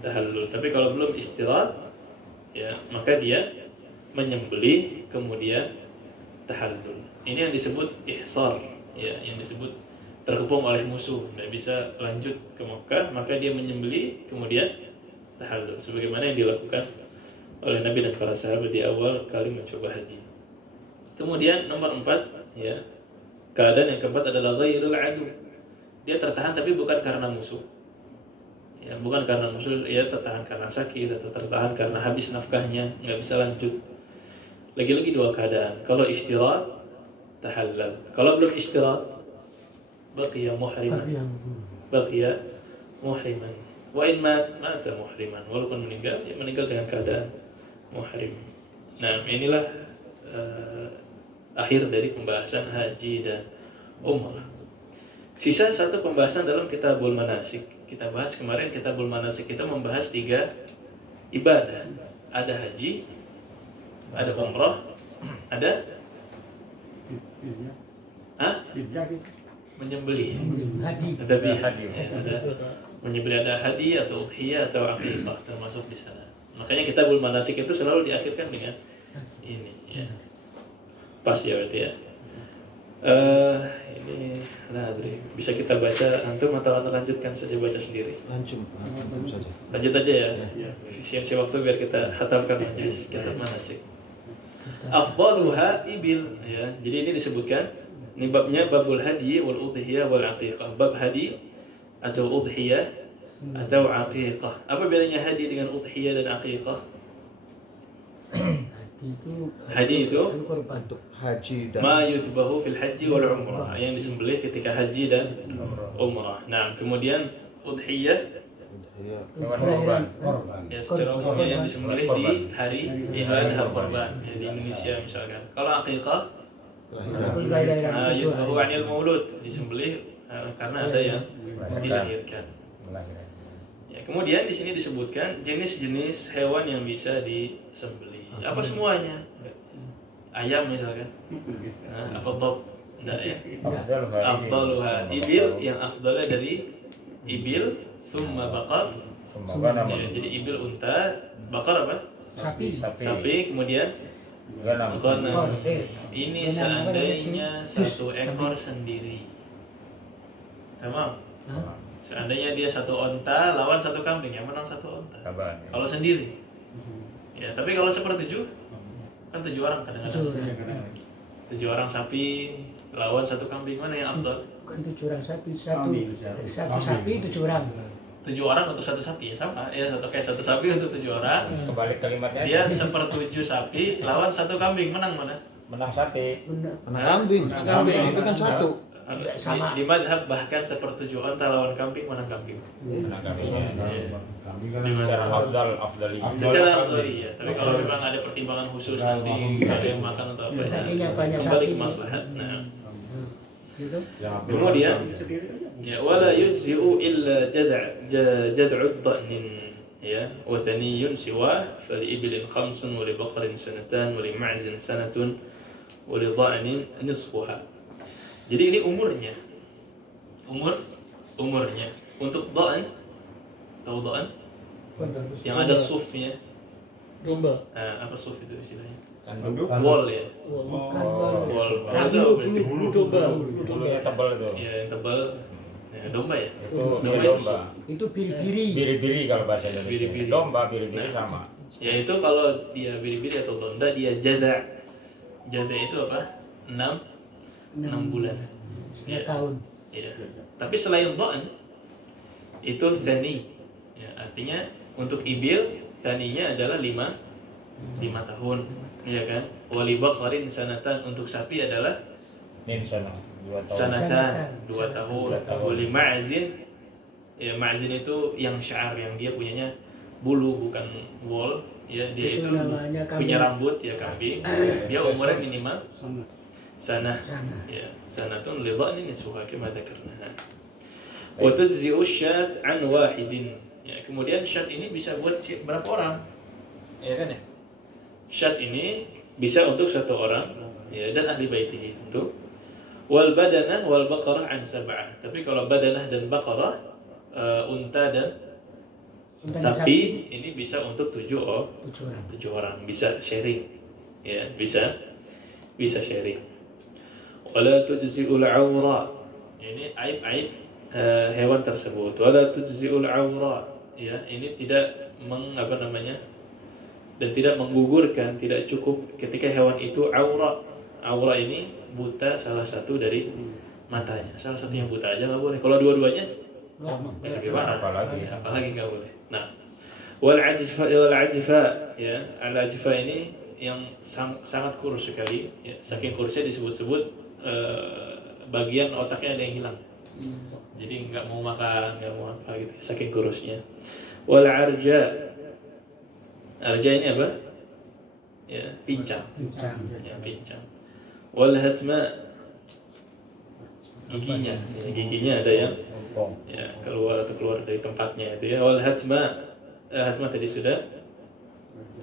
tahallul, tapi kalau belum isyarat ya maka dia menyembelih kemudian tahallul. Ini yang disebut ihsar ya, yang disebut terkepung oleh musuh, tidak bisa lanjut ke Mekah, maka dia menyembelih kemudian tahallul sebagaimana yang dilakukan oleh Nabi dan para sahabat di awal kali mencoba haji. Kemudian nomor 4 ya, keadaan yang keempat adalah ghairul adu. Dia tertahan tapi bukan karena musuh. Ya, bukan karena musuh, ya tertahan karena sakit atau tertahan karena habis nafkahnya, nggak bisa lanjut. Lagi-lagi dua keadaan. Kalau istirahat, tahallal. Kalau belum istirahat, baqiya muhriman. Baqiya muhriman. Wa in mata muhriman. Walaupun meninggal, ya meninggal dengan keadaan muhrim. Nah, inilah akhir dari pembahasan haji dan umrah. Sisa satu pembahasan dalam Kitabul Manasik. Kita bahas kemarin Kitabul Manasik, kita membahas 3 ibadah. Ada haji, ada umrah, ada menyembelih. Ada hadi, ya, ada menyembelih, ada hadi atau udhiyah atau aqiqah termasuk di sana. Makanya Kitabul Manasik itu selalu diakhirkan dengan ini ya. Pas ya berarti ya. Ini Adri, bisa kita baca antum atau lanjutkan saja baca sendiri? Lanjut saja. Lanjut aja ya. Efisiensi waktu biar kita hatamkan majelis kitab manasik. Afdaluha ibil ya. Jadi ini disebutkan, ini babnya babul hadi wal udhiyah wal aqiqah. Bab hadi atau udhiyah atau aqiqah. Apa bedanya hadi dengan udhiyah dan aqiqah? Hadi itu Untuk haji dan ma yuthbahu fil haji wal umrah, yang disembelih ketika haji dan umrah. Nah, kemudian udhiyah korban. ya secara umumnya yang disembelih di hari Idul Adha Qurban ya, di Indonesia misalkan. Kalau aqiqah yuthbahu anil maulud, disembelih karena ada yang dilahirkan. Ya, kemudian di sini disebutkan jenis-jenis hewan yang bisa disembelih. Apa semuanya? Ayam misalkan. Apa top? Enggak ya. Afdaluha ibil, yang afdalnya dari ibil, thumma baqar. Ya, jadi ibil unta, bakar apa? Sapi, kemudian ghanam. Ini seandainya satu ekor sendiri. Tamam. Seandainya dia satu onta lawan satu kambing, yang menang satu onta. Kalau sendiri. Ya, tapi kalau sepertujuh kan 7 orang kadang-kadang. 7 orang sapi lawan satu kambing, mana yang afdal? Bukan 7 orang sapi, satu sapi 7 orang. 7 orang untuk satu sapi ya sama ya, kayak satu sapi untuk 7 orang. Kembali kalimatnya. Dia 1/7 sapi lawan satu kambing, menang mana? Menang sapi. Anak kambing. Kambing kan satu. Sama. Di madhab bahkan 1/7 onta lawan kambing, menang kambing. Menang kambingnya. Kambing kan Secara afdali. Secara afdali ya, tapi kalau memang ada pertimbangan khusus nanti ada yang makan atau apa ya, kembali ke maslahat. Nah, kemudian ya wala yujzi'u illa jad'ud dha'nin ya wa thaniyun siwa fal ibilin 5 wa li baqarin sanatan wa li ma'zin sanatun wa li dha'nin nisfuha. Jadi ini umurnya untuk dha'an, tahu dha'an yang ada sufnya. Domba. Apa suf itu istilahnya? Wol ya. Bukan Wol. bulu domba. Bulunya tebal itu. Ya, yang tebal. Ya, domba ya. Itu Domba domba. Itu biri-biri. Biri-biri kalau bahasa Indonesia. Biri-biri. Domba biri-biri Nah. sama. Ya itu kalau dia biri-biri atau donda dia jada. Jada itu apa? 6 bulan. Setengah tahun. Ya. Tapi selain dha'n itu thani. Ya, artinya untuk ibil thaninya adalah 5 tahun, ya kan? Wali baqarin sanatan, untuk sapi adalah Nin sana 2 tahun. sanatan 2 tahun. 2 tahun. Wali ma'zin, ya ma'zin itu yang sya'ar, yang dia punyanya bulu bukan wol, ya dia Itu itu namanya kambing. punya rambut ya kambing. Dia umurnya minimal sana. Sana. Ya, sanatun li dha'nin nisfuha kama dzakarna. Wa tujzi'u syat an wahidin. Ya, kemudian syat ini bisa buat berapa orang? Ya kan ya? Syat ini bisa untuk 1 orang, ya, dan ahli baitihi tentu. Wal badanah wal baqarah an sab'ah. Tapi kalau badanah dan baqarah, unta dan sapi ini bisa untuk 7 orang, bisa sharing. Ya, bisa sharing. Wala tujzi'ul 'awra. Ini aib-aib hewan tersebut. Wala tujzi'ul 'awra. Ya, ini tidak dan tidak menggugurkan, tidak cukup ketika hewan itu aura. Aura ini buta salah satu dari matanya. Salah satu yang buta aja nggak boleh. Kalau dua-duanya lebih parah. Apalagi nggak boleh. Nah, wal ajfa ya, al ajfa ini yang sangat kurus sekali. Ya, saking kurusnya disebut-sebut bagian otaknya ada yang hilang. Jadi nggak mau makan, nggak mau apa gitu. Saking kurusnya. Wal arja. Arja ini apa? Ya, pincang. Ya, pincang. Wal hatma, giginya. Ya, giginya ada yang ya keluar dari tempatnya itu ya. Wal hatma, hatma tadi sudah.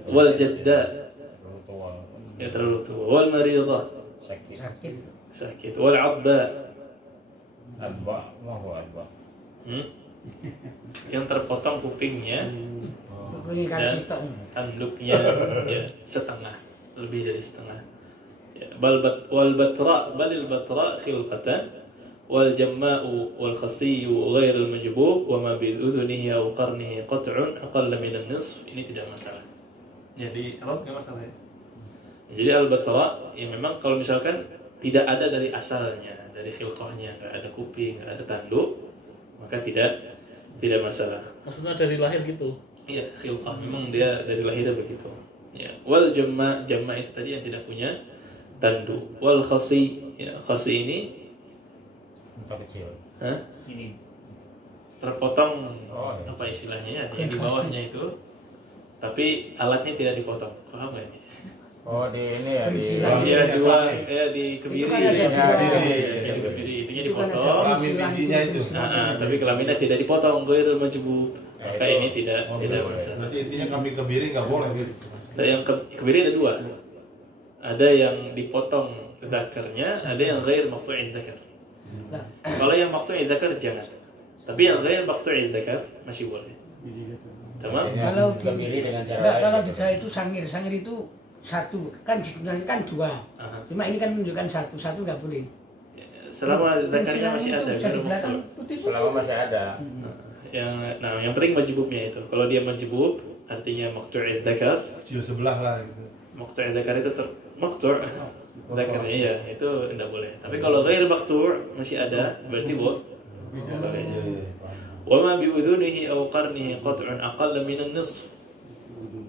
Wal jadda, ya terlalu tua. Wal maridah, sakit. Wal abba, mau adba. yang terpotong kupingnya. Dan tanduknya ya setengah, lebih dari setengah. Ya, wal batra balil batra khilqatan wal jamma'u wal khasiyyu ghair al majbub wa ma bil udhunihi aw qarnihi qat'un aqall min an nisf. Ini tidak masalah. Jadi apa enggak masalah ya? Jadi al batra ya memang kalau misalkan tidak ada dari asalnya, dari khilqahnya, enggak ada kuping, enggak ada tanduk, maka tidak masalah. Maksudnya dari lahir gitu. Iya, khilqah memang dia dari lahirnya begitu. Ya, wal jamma itu tadi yang tidak punya tanduk. Wal khasi, ya, khasi ini kecil. Ini terpotong apa istilahnya ya, yang di bawahnya itu. Tapi alatnya tidak dipotong. Paham enggak ini? Oh, di ini ya di kebiri. Di kebiri itunya dipotong. Kelamin bijinya itu. Tapi kelaminnya tidak dipotong, ghairul majbub. Maka ini tidak masalah. Berarti intinya kambing kebiri nggak boleh gitu. Nah, yang kebiri ada 2. Ada yang dipotong zakarnya, ada yang ghair maqtu'i zakar. Kalau yang maqtu'i zakar jangan. Tapi yang ghair maqtu'i zakar masih boleh. Tamam? Kalau kebiri dengan cara kalau di saya itu sangir itu 1 kan sebenarnya kan 2. Cuma ini kan menunjukkan 1 nggak boleh. Selama zakarnya masih ada. Selama masih ada. Yang penting majbubnya itu. Kalau dia majbub artinya maqtu'i zakar. Kecil sebelah lah gitu. Maqtu'i zakar itu maqtu' zakarnya ya, itu tidak boleh. Tapi kalau ghair maqtu' masih ada, berarti boleh. Wa ma bi udhunihi aw qarnihi qat'un aqall min an-nisf.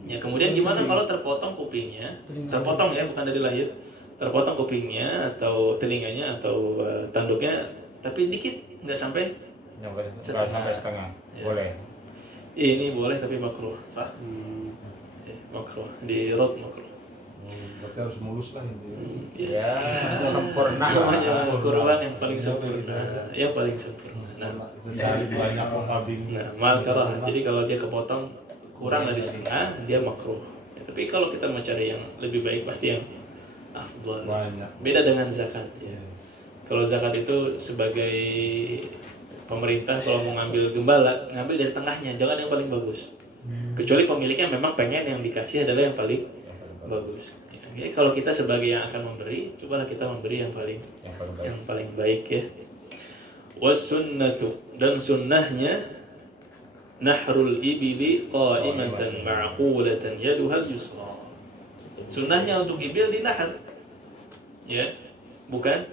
Ya, kemudian gimana kalau terpotong kupingnya? Terpotong ya, bukan dari lahir. Terpotong kupingnya atau telinganya atau tanduknya, tapi dikit, nggak sampai setengah. Ya. Boleh. Ini boleh tapi makruh, sah? Makruh, di rot makruh. Berarti harus mulus lah intinya. Ya, sempurna. Namanya kurban yang paling sempurna. Yang paling sempurna. Nah, cari banyak kambing. Nah, malkarah. Jadi kalau dia kepotong kurang dari setengah, dia makruh. Ya, tapi kalau kita mau cari yang lebih baik pasti yang afdal. Beda dengan zakat ya. Kalau zakat itu sebagai pemerintah kalau mau ngambil gembala, ngambil dari tengahnya, jangan yang paling bagus. Kecuali pemiliknya memang pengen yang dikasih adalah yang paling bagus. Ya, Jadi kalau kita sebagai yang akan memberi, cobalah kita memberi yang paling baik ya. Was-sunnatu, dan sunnahnya nahrul ibili qa'imatan ma'qulatan yaduhal yusra. Sunnahnya untuk ibil dinahar, ya, bukan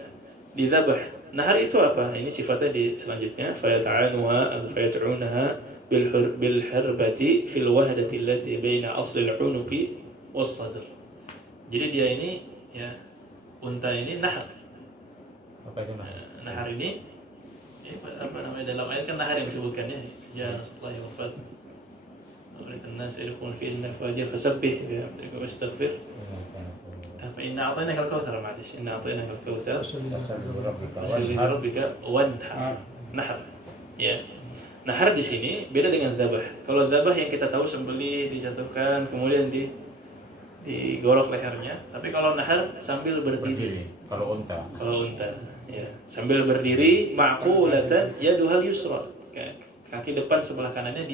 dizabah. Nahar itu apa? Ini sifatnya di selanjutnya. Fayata'anuha fayat'unaha bil harbati fil wahdati allati baina asli al-unuqi was sadr. Jadi dia ini, ya, unta ini nahar. Apa itu nahar? Nahar ini, apa namanya dalam ayat kan nahar yang disebutkannya. Ya Rasulullah wafat. Nas idkhul fi an-nafaja fasabbih wa astaghfir. Apa inna a'tainaka al-kautsar, ma'lish. Inna a'tainaka al-kautsar. Fasalli rabbika wanhar. Nahar. Ya. Nahar di sini beda dengan dzabah. Kalau dzabah yang kita tahu sembelih, dijatuhkan, kemudian digorok lehernya. Tapi kalau nahar sambil berdiri. Kalau unta, ya, sambil berdiri, ma'qulatan yaduhal yusra. Kaki depan sebelah kanannya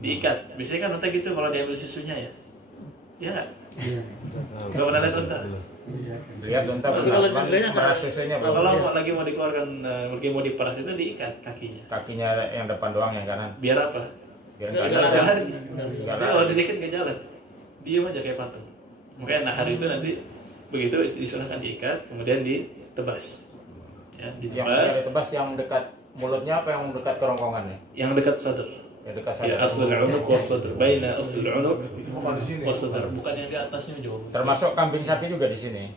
diikat. Biasanya kan unta gitu kalau diambil susunya ya. Iya enggak? Iya. Enggak pernah lihat unta? Lihat unta peras susunya. Kalau lagi mau dikeluarkan, lagi mau diperas itu diikat kakinya. Kakinya yang depan doang, yang kanan. Biar apa? Biar enggak bisa lari. Tapi kalau diikat enggak jalan. Diam aja kayak patung. Makanya nahar itu nanti begitu disunahkan diikat, kemudian ditebas. Ya, ditebas. Yang ditebas yang dekat mulutnya apa yang dekat kerongkongannya? Yang dekat sadar. Yang dekat sadar. Ya, aslul unuq was sadr. Baina aslul unuq was sadr. Bukan yang di atasnya jauh. Termasuk kambing sapi juga di sini.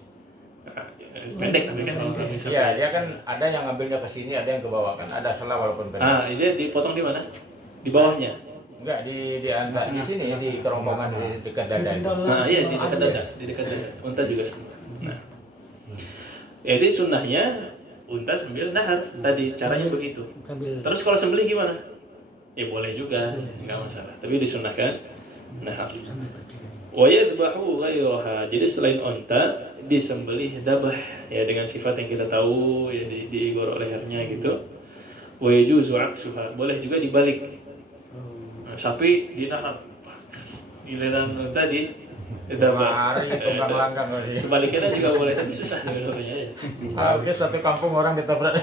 Pendek tapi kan kalau kambing sapi. Iya, dia kan ada yang ngambilnya ke sini, ada yang ke bawah kan. Ada sela walaupun pendek. Ini dipotong di mana? Di bawahnya. Enggak, di antara di sini, di kerongkongan di dekat dada. Iya, di dekat dada, Unta juga sama. Nah. Itu sunnahnya unta sambil nahar. Tadi caranya begitu. Terus kalau sembelih gimana? Ya boleh juga, enggak masalah. Tapi disunnahkan nahar. Wa yadbahu ghairaha. Jadi selain unta disembelih dabah ya dengan sifat yang kita tahu ya, digorok lehernya gitu. Wa yajuzu aksuha. Boleh juga dibalik. Sapi dinahar, giliran unta Mari tunggang langgang lagi. Sebaliknya juga boleh, tapi susah sebenarnya ya. Oke, satu kampung orang ditabrak.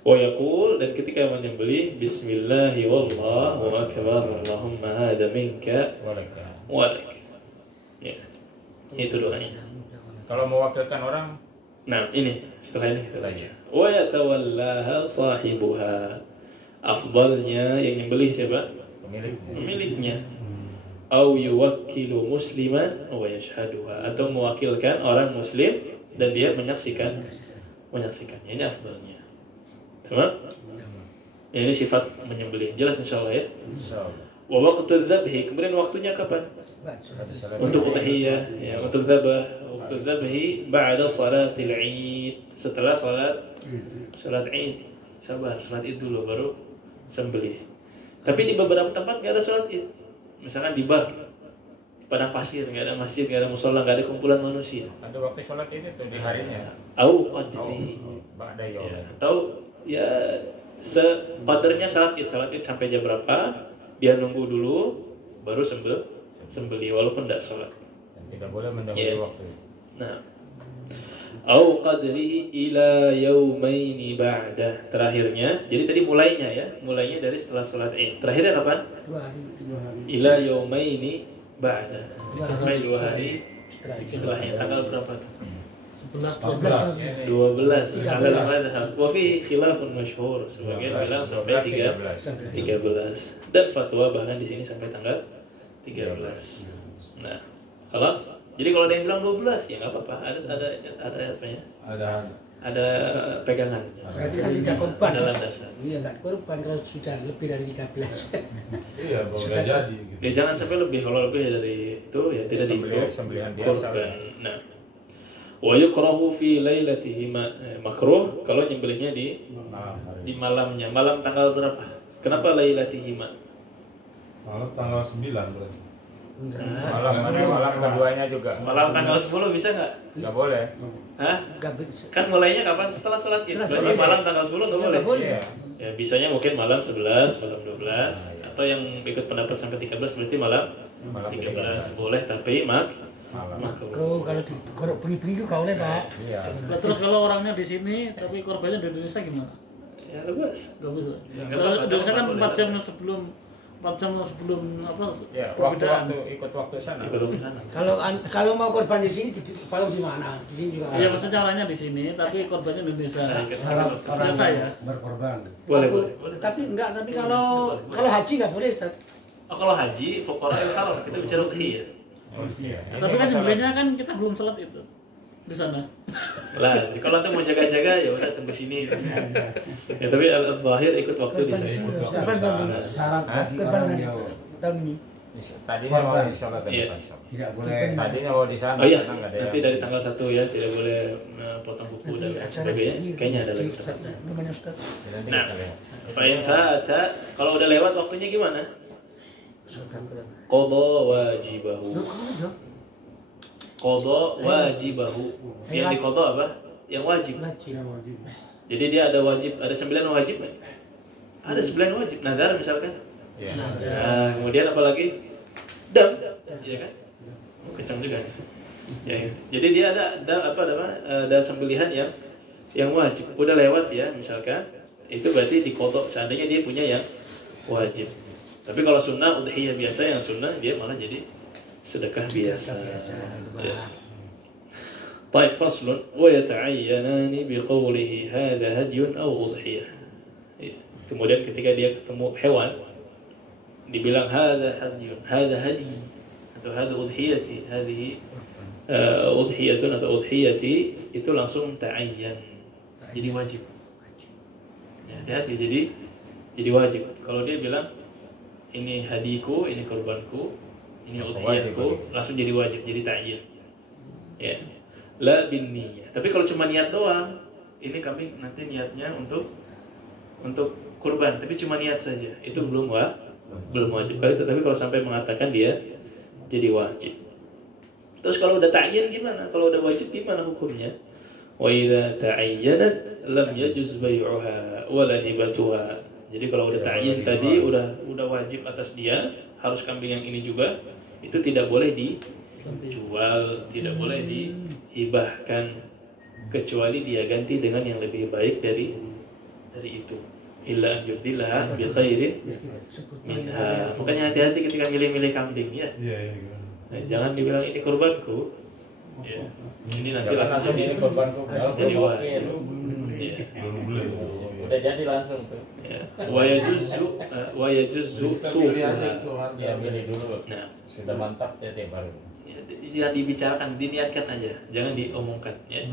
Wa yaqul, dan ketika menyembelih bismillahi wallahu akbar Allahumma hadza minka walak. Ya. Itu doanya. Kalau mewakilkan orang, nah ini setelah ini kita baca. Wa yatawallaha sahibuha. Afdalnya yang nyembelih siapa? Pemiliknya. Au yuwakkilu musliman wa yashhaduha, atau mewakilkan orang muslim dan dia menyaksikannya. Ini afdalnya. Tamam? Ini sifat menyembelih. Jelas insyaallah ya? Insyaallah. Wa waqtu dzabhi, kemudian waktunya kapan? Untuk udhiyah, ya, untuk dzabah. Waktu dzabhi ba'da salatil Id, setelah salat Id. Sabar, salat Id dulu baru sembelih. Tapi di beberapa tempat nggak ada sholat Id. Misalkan di bar, di padang pasir, nggak ada masjid, nggak ada musola, nggak ada kumpulan manusia. Ada waktu sholat Id itu di harinya. Au qadrihi. Atau ya seqadarnya sholat Id sampai jam berapa? Dia nunggu dulu, baru sembelih walaupun tidak sholat. Dan tidak boleh mendahului waktu. Nah. Au qadrihi ila yaumaini ba'da. Terakhirnya, jadi tadi mulainya dari setelah sholat Id. Terakhirnya kapan? 2 hari. Ila yaumaini ba'da. Sampai 2 hari setelahnya. Tanggal berapa tuh? 12. 12. Alal madhab. Wa fi khilafun masyhur. Sebagian bilang sampai 13. Dan fatwa bahkan di sini sampai tanggal 13. Nah, kelas. Jadi kalau ada yang bilang 12 ya nggak apa-apa, ada apanya? Ada pegangan. Berarti kan tidak korban. Ada landasan. Iya, enggak korban kalau sudah lebih dari 13. Iya, sudah jadi gitu. Ya jangan sampai lebih, kalau lebih dari itu ya tidak dihitung sembelihan biasa. Nah. Wa yukrahu fi lailatihi, makruh kalau nyembelihnya di malamnya. Malam tanggal berapa? Kenapa lailatihi? Malam tanggal 9 berarti. Malam keduanya juga. Malam tanggal 10 bisa nggak? Nggak boleh. Hah? Kan mulainya kapan? Setelah sholat Id. Berarti malam tanggal 10 nggak boleh. Boleh. Ya, bisanya mungkin malam 11, malam 12, atau yang ikut pendapat sampai 13 berarti malam 13 boleh, tapi makruh. Kalau beli-beli juga boleh, Pak. Iya. Nah, terus kalau orangnya di sini tapi korbannya di Indonesia gimana? Ya lepas. Gak bisa. Ya, Soalnya Indonesia kan boleh. 4 jam sebelum apa Ya, perbedaan. ikut waktu sana. Ikut ke sana. Kalau mau korban di sini, kalau di mana? Di sini juga. Iya, maksudnya orangnya di sini tapi korbannya di Indonesia. Orang Biasa ya. berkorban. Boleh. Tapi kalau haji nggak boleh, Ustaz. Oh, kalau haji, fuqara al-haram, kita bicara udhiyah. Oh, iya. Tapi kan sebenarnya kan kita belum sholat itu di sana. Lah, kalau nanti mau jaga-jaga ya udah tunggu sini. Ya, tapi al-zahir ikut waktu di sini. Syarat bagi orang yang Tahun ini. Tadinya mau di sholat Iya. tidak boleh Tadinya mau di sana Oh iya, karena nggak ada nanti yang- dari tanggal 1 ya tidak boleh potong buku dan lain sebagainya. Kayaknya ada lagi. Namanya Ustaz. Nanti Nah, kita lihat. fa'in fa'ata, kalau udah lewat waktunya gimana? Qadha wajibahu. Qadha wajibahu. Yang diqadha apa? Yang wajib. Jadi dia ada wajib, ada 9 wajib nggak? Ada 9 wajib. Nazar misalkan. Iya. Nah, kemudian apa lagi? Dam, iya kan? Kencang juga. Ya, jadi dia ada sembelihan yang wajib. Udah lewat ya, misalkan itu berarti dikodok seandainya dia punya yang wajib. Tapi kalau sunnah udhiyah biasa yang sunnah dia malah jadi sedekah biasa. Ya. طيب فصل ويتعينان بقوله هذا هدي أو أضحية. Kemudian ketika dia ketemu hewan dibilang hadza hadyun, hadza hadi atau hadza udhiyati, hadhihi udhiyatun atau udhiyati, itu langsung ta'ayyan. Jadi wajib. Ya, hati-hati jadi wajib. Kalau dia bilang ini hadiku, ini kurbanku, ini udhiyatku, langsung jadi wajib, jadi ta'ayyan. Ya. La bin niyah. Tapi kalau cuma niat doang, ini kami nanti niatnya untuk kurban, tapi cuma niat saja, itu belum wajib. Tapi kalau sampai mengatakan dia jadi wajib. Terus kalau udah ta'yin gimana? Kalau udah wajib gimana hukumnya? Wa idza ta'ayyanat lam yajuz bai'uha wa la hibatuha. Jadi kalau udah ta'yin tadi udah wajib atas dia, harus kambing yang ini juga, itu tidak boleh dijual, tidak boleh dihibahkan kecuali dia ganti dengan yang lebih baik dari itu. Illa an yubdilaha bi khairin minha. Makanya hati-hati ketika milih-milih kambing ya. Iya. Nah, jangan dibilang ini kurbanku. Ya. Ini nanti Jangan langsung ini korbanku. jadi wajib. Ya. Udah jadi langsung tuh. Ya. Wa yajuzzu sufuha. Ya milih dulu. Nah, Sudah mantap ya baru. yang dibicarakan, diniatkan aja, jangan diomongkan ya.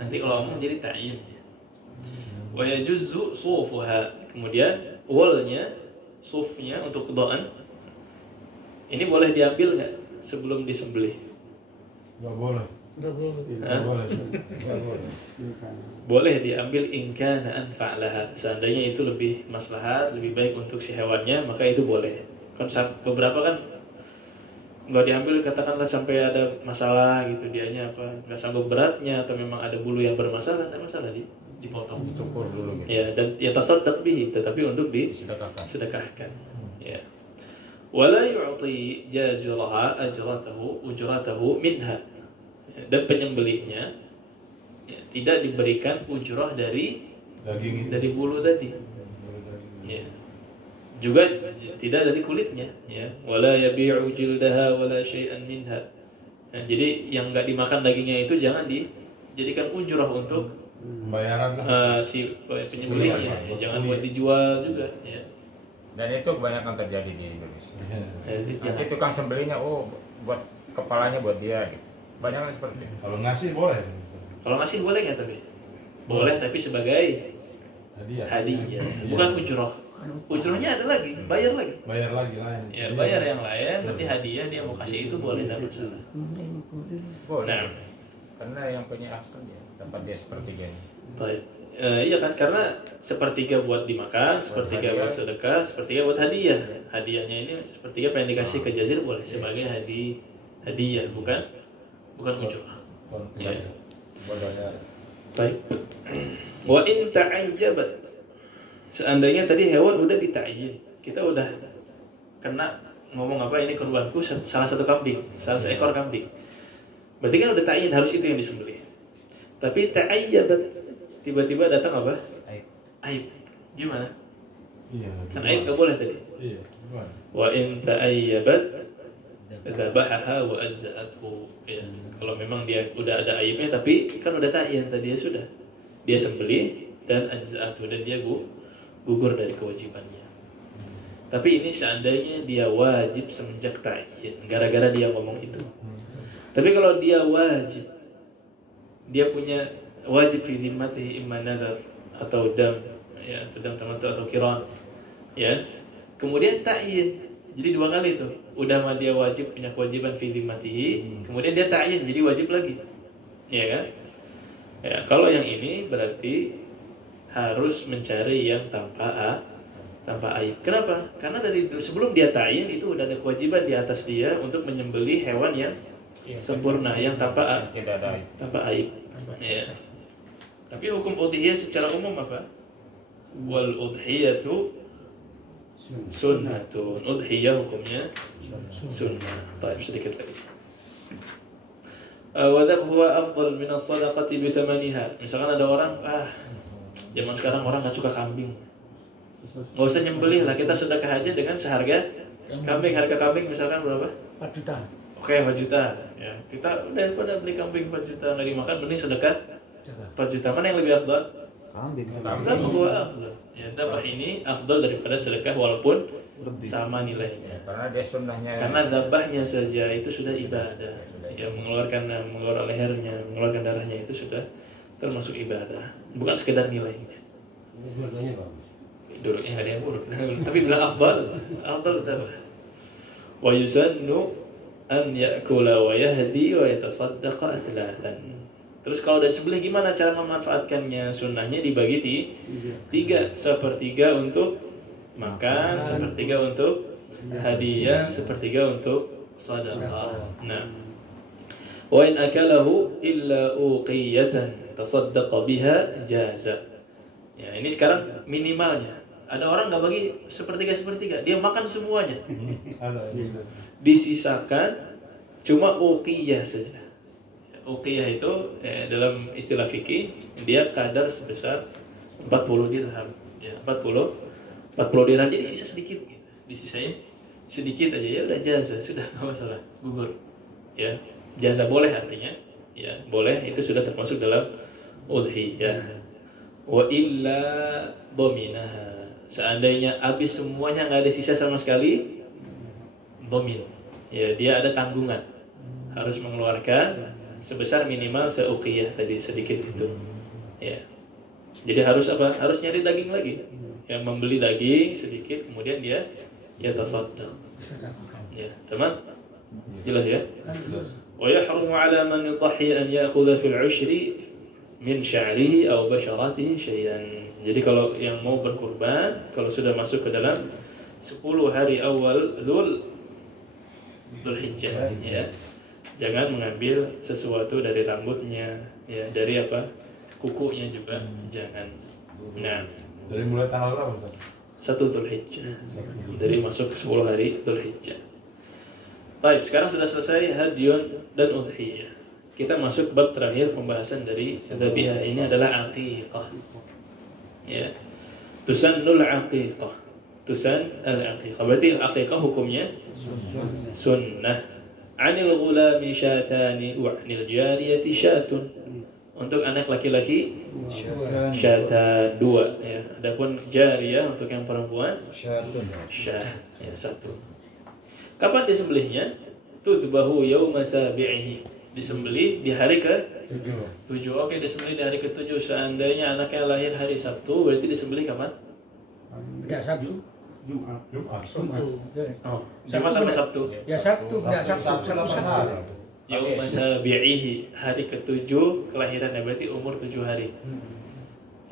Nanti kalau omong jadi ta'yin. Wa yajuzzu sufuha. Kemudian wolnya, sufnya untuk qadaan ini boleh diambil nggak sebelum disembelih? Nggak boleh. Hah? Boleh diambil in kana anfa'laha. Seandainya itu lebih maslahat, lebih baik untuk si hewannya, maka itu boleh. Kan beberapa kan nggak diambil, katakanlah sampai ada masalah gitu, dianya apa nggak sanggup beratnya atau memang ada bulu yang bermasalah, tak masalah dipotong, Cukur dulu gitu. ya, dan ya tasaddaq bihi, tetapi untuk disedekahkan ya. Wala yu'ti jaziraha ujratahu minha. Dan penyembelihnya ya, tidak diberikan ujrah dari Daging itu. dari bulu tadi ya. Juga tidak dari kulitnya ya. Wala yabi'u jildaha wala syai'an minha. Nah, jadi yang enggak dimakan dagingnya itu jangan dijadikan ujrah untuk Pembayaran lah. si penyembelihnya ya. Jangan buat dijual juga ya. Dan itu kebanyakan terjadi di Indonesia. Jadi Nanti jangan. tukang sembelihnya, buat kepalanya buat dia gitu. Banyak kan seperti itu. Kalau ngasih boleh. Kalau ngasih boleh nggak tapi? Boleh, tapi sebagai hadiah, bukan ujrah. Ujrahnya ada lagi, bayar lagi. Bayar lagi lain. Ya, bayar yang lain, nanti hadiah dia mau kasih itu boleh, tidak masalah. Boleh. Nah, Karena yang punya akal ya dapat dia sepertiga. baik. Iya kan, karena sepertiga buat dimakan, sepertiga buat sedekah, sepertiga buat hadiah. Hadiahnya ini sepertiga pengen dikasih ke Jazir boleh sebagai hadiah, bukan ujrah. Ya. Boleh. Baik. Wa in ta'ayyabat. Seandainya tadi hewan udah dita'yin, kita udah kena ngomong apa ini kurbanku salah satu kambing, salah seekor kambing. Berarti kan udah ta'yin harus itu yang disembelih. Tapi ta'ayyabat, tiba-tiba datang apa? Aib. Gimana? Iya. Kan aib gak boleh tadi. Iya. Gimana? Wa in ta'ayyabat dzabahaha wa ajza'athu. Ya, kalau memang dia udah ada aibnya tapi kan udah ta'yin tadi ya sudah. Dia sembelih dan ajza'athu dan dia gugur dari kewajibannya. Tapi ini seandainya dia wajib semenjak ta'yin, gara-gara dia ngomong itu. Tapi kalau dia wajib, dia punya wajib fi zimmatihi imma nadar atau dam, ya, atau dam tamattu atau qiran, ya. Kemudian ta'yin. Jadi dua kali tuh. Udah mah dia wajib punya kewajiban fi zimmatihi, kemudian dia ta'yin jadi wajib lagi. Ya kan? Ya, kalau yang ini berarti harus mencari yang tanpa aib. Kenapa? Karena dari sebelum dia ta'yin itu udah ada kewajiban di atas dia untuk menyembelih hewan yang sempurna, yang tanpa aib. Ya. Tapi hukum udhiyah secara umum apa? Wal udhiyatu sunnatun. Udhiyah hukumnya sunnah. Baik, sedikit lagi. Wadab huwa afdal min as-sadaqati bi thamaniha. Misalkan ada orang, zaman sekarang orang nggak suka kambing, nggak usah nyembelih lah, kita sedekah aja dengan seharga kambing. Harga kambing misalkan berapa? 4 juta. Oke, 4 juta. Ya, kita daripada beli kambing 4 juta nggak dimakan, mending sedekah 4 juta. Mana yang lebih afdal? Kambing. Dabah huwa afdal. Ya, dabah ini afdal daripada sedekah walaupun sama nilainya. Karena dia sunnahnya. Karena dabahnya saja itu sudah ibadah. Ya, mengeluarkan lehernya, mengeluarkan darahnya itu sudah termasuk ibadah, bukan sekedar nilainya. Dua-duanya bagus. Duduknya nggak ada yang buruk, tapi bilang afdal dabah. Wa yusannu an ya'kula wa yahdi wa yatasaddaqa thalathan. Terus kalau dari sebelah gimana cara memanfaatkannya? Sunnahnya dibagi 3, 1/3 untuk makan, 1/3 untuk hadiah, 1/3 untuk sedekah. Nah, wa in akalahu illa uqiyatan tasaddaqa biha jaza. Ya, ini sekarang minimalnya. Ada orang nggak bagi 1/3, dia makan semuanya. Disisakan cuma uqiyah saja. Uqiyah itu dalam istilah fikih dia kadar sebesar 40 dirham. Ya, 40 dirham, jadi sisa sedikit gitu. Disisain sedikit aja ya udah jaza, sudah nggak masalah, gugur. Ya, jaza boleh artinya. Ya, boleh, itu sudah termasuk dalam udhiyah. Wa illa dominaha. Seandainya habis semuanya, nggak ada sisa sama sekali, domin. Ya, dia ada tanggungan. Harus mengeluarkan sebesar minimal seuqiyah tadi, sedikit itu. Ya. Jadi harus apa? Harus nyari daging lagi. Yang membeli daging sedikit, kemudian dia tasaddaq. Ya, teman? Jelas ya? Wa yahrumu 'ala man yudhi an ya'khudha fil 'ushri min sya'rihi aw basharatihi syai'an. Jadi kalau yang mau berkurban, kalau sudah masuk ke dalam 10 hari awal Dzulhijjah, ya, jangan mengambil sesuatu dari rambutnya, ya, dari apa, kukunya juga jangan. Nah, dari mulai tanggal berapa, Ustaz? 1 Dzulhijjah, dari masuk 10 hari Dzulhijjah. Baik, sekarang sudah selesai hadyun dan udhiyah. Kita masuk bab terakhir pembahasan dari dzabihah, ini adalah aqiqah. Ya. Tusannul aqiqah. Tusan al-aqiqah. Berarti aqiqah hukumnya sunnah. 'Anil ghulami syatani wa 'anil jariyati syatun. Untuk anak laki-laki syatan 2, ya. Adapun jariyah untuk yang perempuan syatun. Ya, 1. Kapan disembelihnya? Tuzbahu yauma sabi'ihi. Disembelih di hari ke-7. Oke, disembelih di hari ke-7. Seandainya anaknya lahir hari Sabtu, berarti disembelih kapan? Tidak Sabtu. Jumat. Oh, Jumat atau Sabtu? Ya Sabtu, tidak Sabtu. Yauma sabi'ihi, hari ke-7 kelahirannya, berarti umur 7 hari.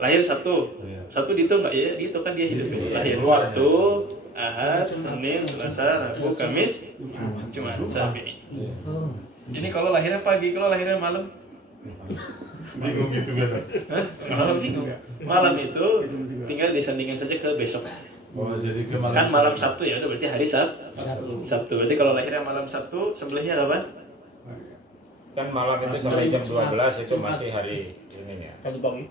Lahir Sabtu. Sabtu dihitung nggak ya? Dihitung kan dia hidup. Lahir Sabtu, Ahad, Senin, Selasa, Rabu, Kamis, Jumat, Sabi'i. Ini kalau lahirnya pagi, kalau lahirnya malam Bingung gitu kan? Malam bingung. Malam itu tinggal disandingkan saja ke besok. Oh, jadi ke malam. Kan malam Sabtu ya udah berarti hari Sabtu. Berarti kalau lahirnya malam Sabtu, sembelihnya kapan? Kan malam itu sampai jam 12 itu masih hari ini ya.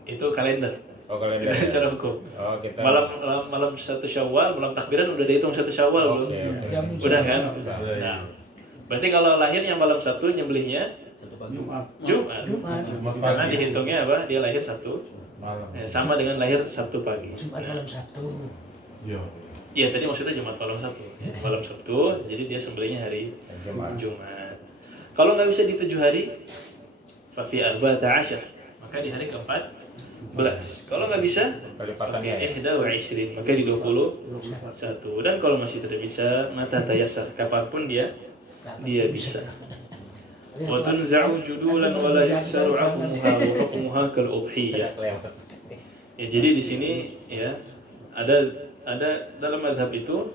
Itu kalender. Oh, kalender. Itu secara hukum. Oh, kita Malam 1 Syawal, malam takbiran udah dihitung 1 Syawal belum? Oke. Udah kan? Nah, berarti kalau lahirnya malam Sabtu, nyembelihnya Jumat. Karena dihitungnya apa? Dia lahir Sabtu Malam. sama dengan lahir Sabtu pagi. Jumat malam Sabtu. Iya, tadi maksudnya Jumat malam Sabtu. Malam Sabtu, jadi dia sembelihnya hari Jumat. Kalau nggak bisa di 7 hari, fafi 14, maka di hari ke-14. Kalau nggak bisa, fafi 21, maka di 21. Dan kalau masih tidak bisa, mata tayasar, kapanpun dia bisa. Wa tunza'u judulan wa la yaksaru 'azmuha wa hukmuha kal udhiyah. Ya, jadi di sini ya ada dalam mazhab itu,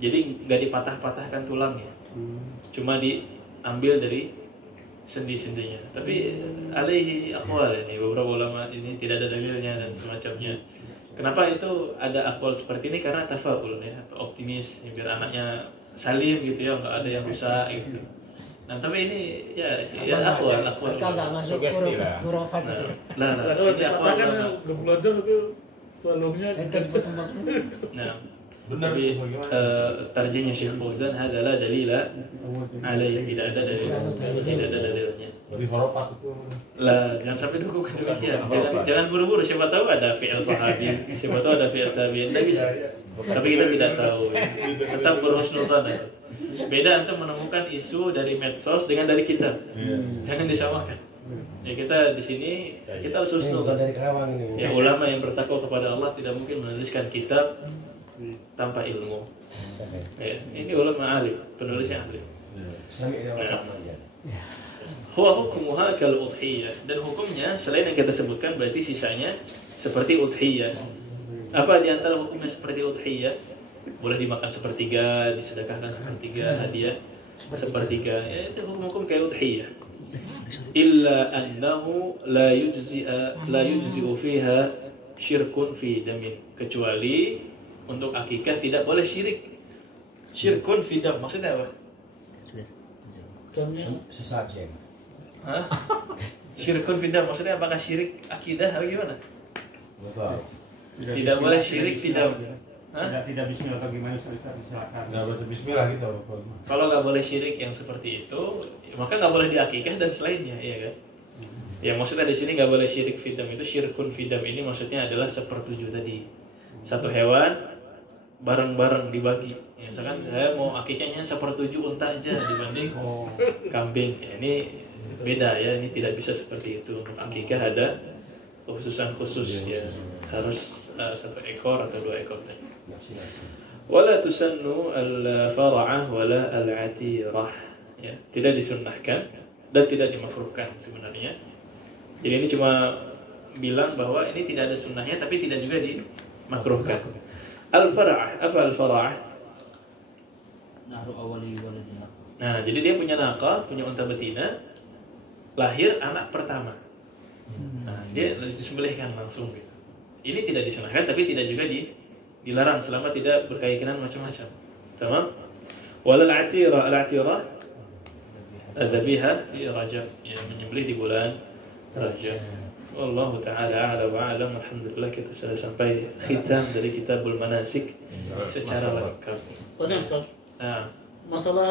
jadi nggak dipatah-patahkan tulangnya, cuma diambil dari sendi-sendinya. Tapi alaihi aqwal, ini beberapa ulama ini tidak ada dalilnya dan semacamnya. Kenapa itu ada aqwal seperti ini? Karena tafaul ya, optimis ya, biar anaknya salim gitu ya, nggak ada yang rusak gitu. Nah tapi ini ya aqwal sugesti lah. Nah, Kalau ini aqwal dikatakan ulama. belajar itu volume-nya Nah, Benar. tapi tarjihnya Syekh Fauzan hada la dalila alaihi, tidak ada dalilnya. Jadi horopat itu. Lah, jangan sampai dukung demikian. Jangan buru-buru, siapa tahu ada fi'il sahabi, siapa tahu ada fi'il tabi'in, tidak bisa. Tapi kita tidak tahu. Tetap berhusnudzon aja. Beda untuk menemukan isu dari medsos dengan dari kitab. Jangan disamakan. Ya kita di sini kita harus husnudzon. Dari Karawang ini. Ya ulama yang bertakwa kepada Allah tidak mungkin menuliskan kitab tanpa ilmu. Ya, ini ulama alim, penulisnya alim. Islami ini orang aja. Huwa hukmuha kal udhiyah, dan hukumnya selain yang kita sebutkan berarti sisanya seperti udhiyah. Apa di antara hukumnya seperti udhiyah? Boleh dimakan sepertiga, disedekahkan sepertiga, hadiah sepertiga. Ya, itu hukum kayak udhiyah. Illa annahu la yujzi'u fiha syirkun fi damin, kecuali untuk akikah tidak boleh syirik. Syirkun fi dam maksudnya apa? Sesajen. Hah? Syirkun fi dam maksudnya apakah syirik akidah atau gimana? Betul. Tidak boleh syirik fi dam. Tidak bismillah atau gimana, silakan. Nggak baca bismillah gitu. Kalau nggak boleh syirik yang seperti itu, maka nggak boleh diakikah dan selainnya, iya kan? Ya maksudnya di sini nggak boleh syirik fidam, itu syirkun fidam ini maksudnya adalah sepertujuh tadi. Satu hewan bareng-bareng dibagi. Ya, misalkan saya mau akikahnya sepertujuh unta aja dibanding kambing. Ya, ini beda ya, ini tidak bisa seperti itu. Untuk akikah ada kekhususan khusus ya, harus 1 ekor atau 2 ekor tadi. Wala tusannu al-fara'ah wala al-atirah. Ya, tidak disunnahkan dan tidak dimakruhkan sebenarnya. Jadi ini cuma bilang bahwa ini tidak ada sunnahnya tapi tidak juga dimakruhkan. Al-fara'ah, apa al-fara'ah? Nah, jadi dia punya naqah, punya unta betina, lahir anak pertama. Nah, dia disembelihkan langsung gitu. Ini tidak disunahkan tapi tidak juga dilarang selama tidak berkeyakinan macam-macam. Tamam? Walal atira, al-atira adzabiha fi Rajab, yang menyembelih di bulan Rajab. Wallahu taala a'la wa a'lam. Alhamdulillah kita sudah sampai khitam dari Kitabul Manasik secara lengkap. Tanya Ustaz, Nah, masalah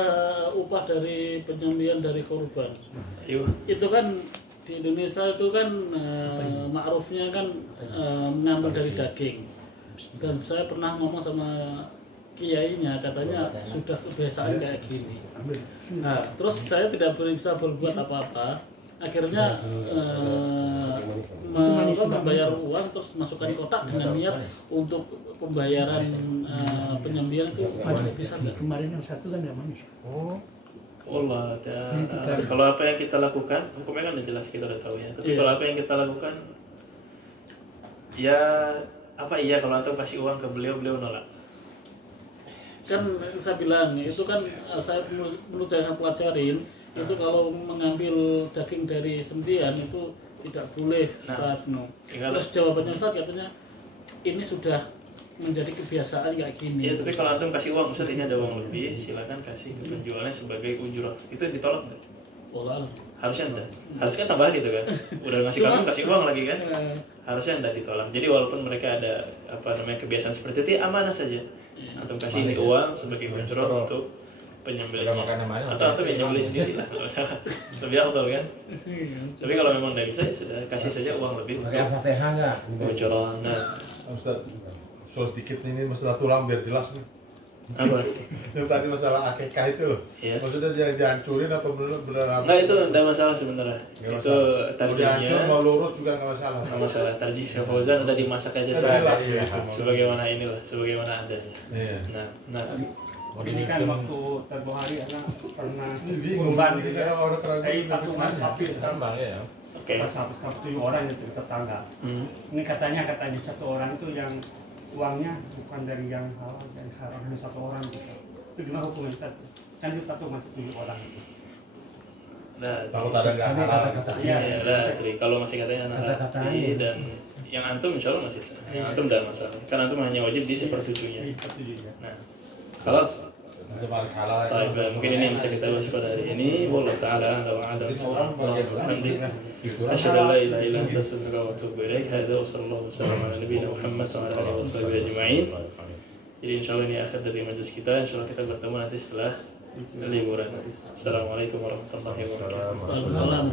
upah dari penyembelihan dari korban. yuk. Itu kan di Indonesia itu kan ma'rufnya kan mengambil dari daging. Dan saya pernah ngomong sama kiainya, katanya sudah kebiasaan kayak gini. Nah, terus saya tidak bisa berbuat apa-apa. Akhirnya membayar uang terus masukkan kotak dengan niat untuk pembayaran penyembelihan itu bisa nggak? Kemarin yang satu kan nggak manis. Allah, kalau apa yang kita lakukan, hukumnya kan udah jelas, kita udah tahu ya. Tapi kalau apa yang kita lakukan, ya apa iya kalau antum kasih uang ke beliau nolak. Kan saya bilang itu kan saya menurut saya pelajarin itu kalau mengambil daging dari sembelihan itu tidak boleh Ustaz. Terus jawabannya Ustaz katanya ini sudah menjadi kebiasaan kayak gini. Ya, tapi kalau antum kasih uang, Ustaz ini ada uang lebih, silakan kasih ke penjualnya sebagai ujurah. Itu ditolak nggak? Harusnya enggak. Harusnya tambah gitu kan. Udah ngasih kamu kasih uang lagi kan? Harusnya enggak ditolak. Jadi walaupun mereka ada kebiasaan seperti itu, amanah saja. Antum kasih ini uang sebagai ujurah untuk penyembelihnya. Atau antum yang nyembelih sendiri lah, nggak masalah. Lebih afdal kan? Tapi kalau memang tidak bisa, ya sudah kasih saja uang lebih untuk Al-Fatihah nggak? ujurah. Nah, Ustaz, soal sedikit ini masalah tulang biar jelas nih. apa? Yang tadi masalah akikah itu loh. Iya. Maksudnya jangan dihancurin apa benar? Enggak, itu tidak masalah sebenarnya. Nggak Itu masalah. Mau dihancur tarjihnya mau lurus juga nggak masalah. nggak masalah. Tarjih Syekh Fauzan udah dimasak aja Jelas saja. begitu. Sebagaimana inilah, sebagaimana adanya. Iya. Nah. Ini kan waktu tempoh hari anak pernah Ini bingung. kurban Kita gitu. orang keraguan. Patungan sapi Tambah ya. Oke. pas 7 orang itu tetangga. Ini katanya satu orang itu yang uangnya bukan dari yang halal dan haram, hanya satu orang gitu. Itu gimana hukumnya Ustaz? Kan itu patungan 7 orang itu. Nah, Takut ada nggak halal. iya, Tri. Kalau masih katanya anak Kata-katanya. laki dan yang antum insya Allah masih sah. Yang antum tidak masalah. Kan antum hanya wajib di sepertujuhnya. Nah, kalau Halal. mungkin ini yang bisa kita bahas pada hari ini. Wallahu ta'ala a'lam wa a'lam. Alhamdulillah. Asyhadu an la ilaha illa anta astaghfiruka wa atubu ilaik. Hadza wa sallallahu wasallam ala nabiyina Muhammad wa ala alihi washabihi ajma'in. Jadi insya Allah ini akhir dari majelis kita. Insya Allah kita bertemu nanti setelah liburan. Assalamualaikum warahmatullahi wabarakatuh. Waalaikumsalam.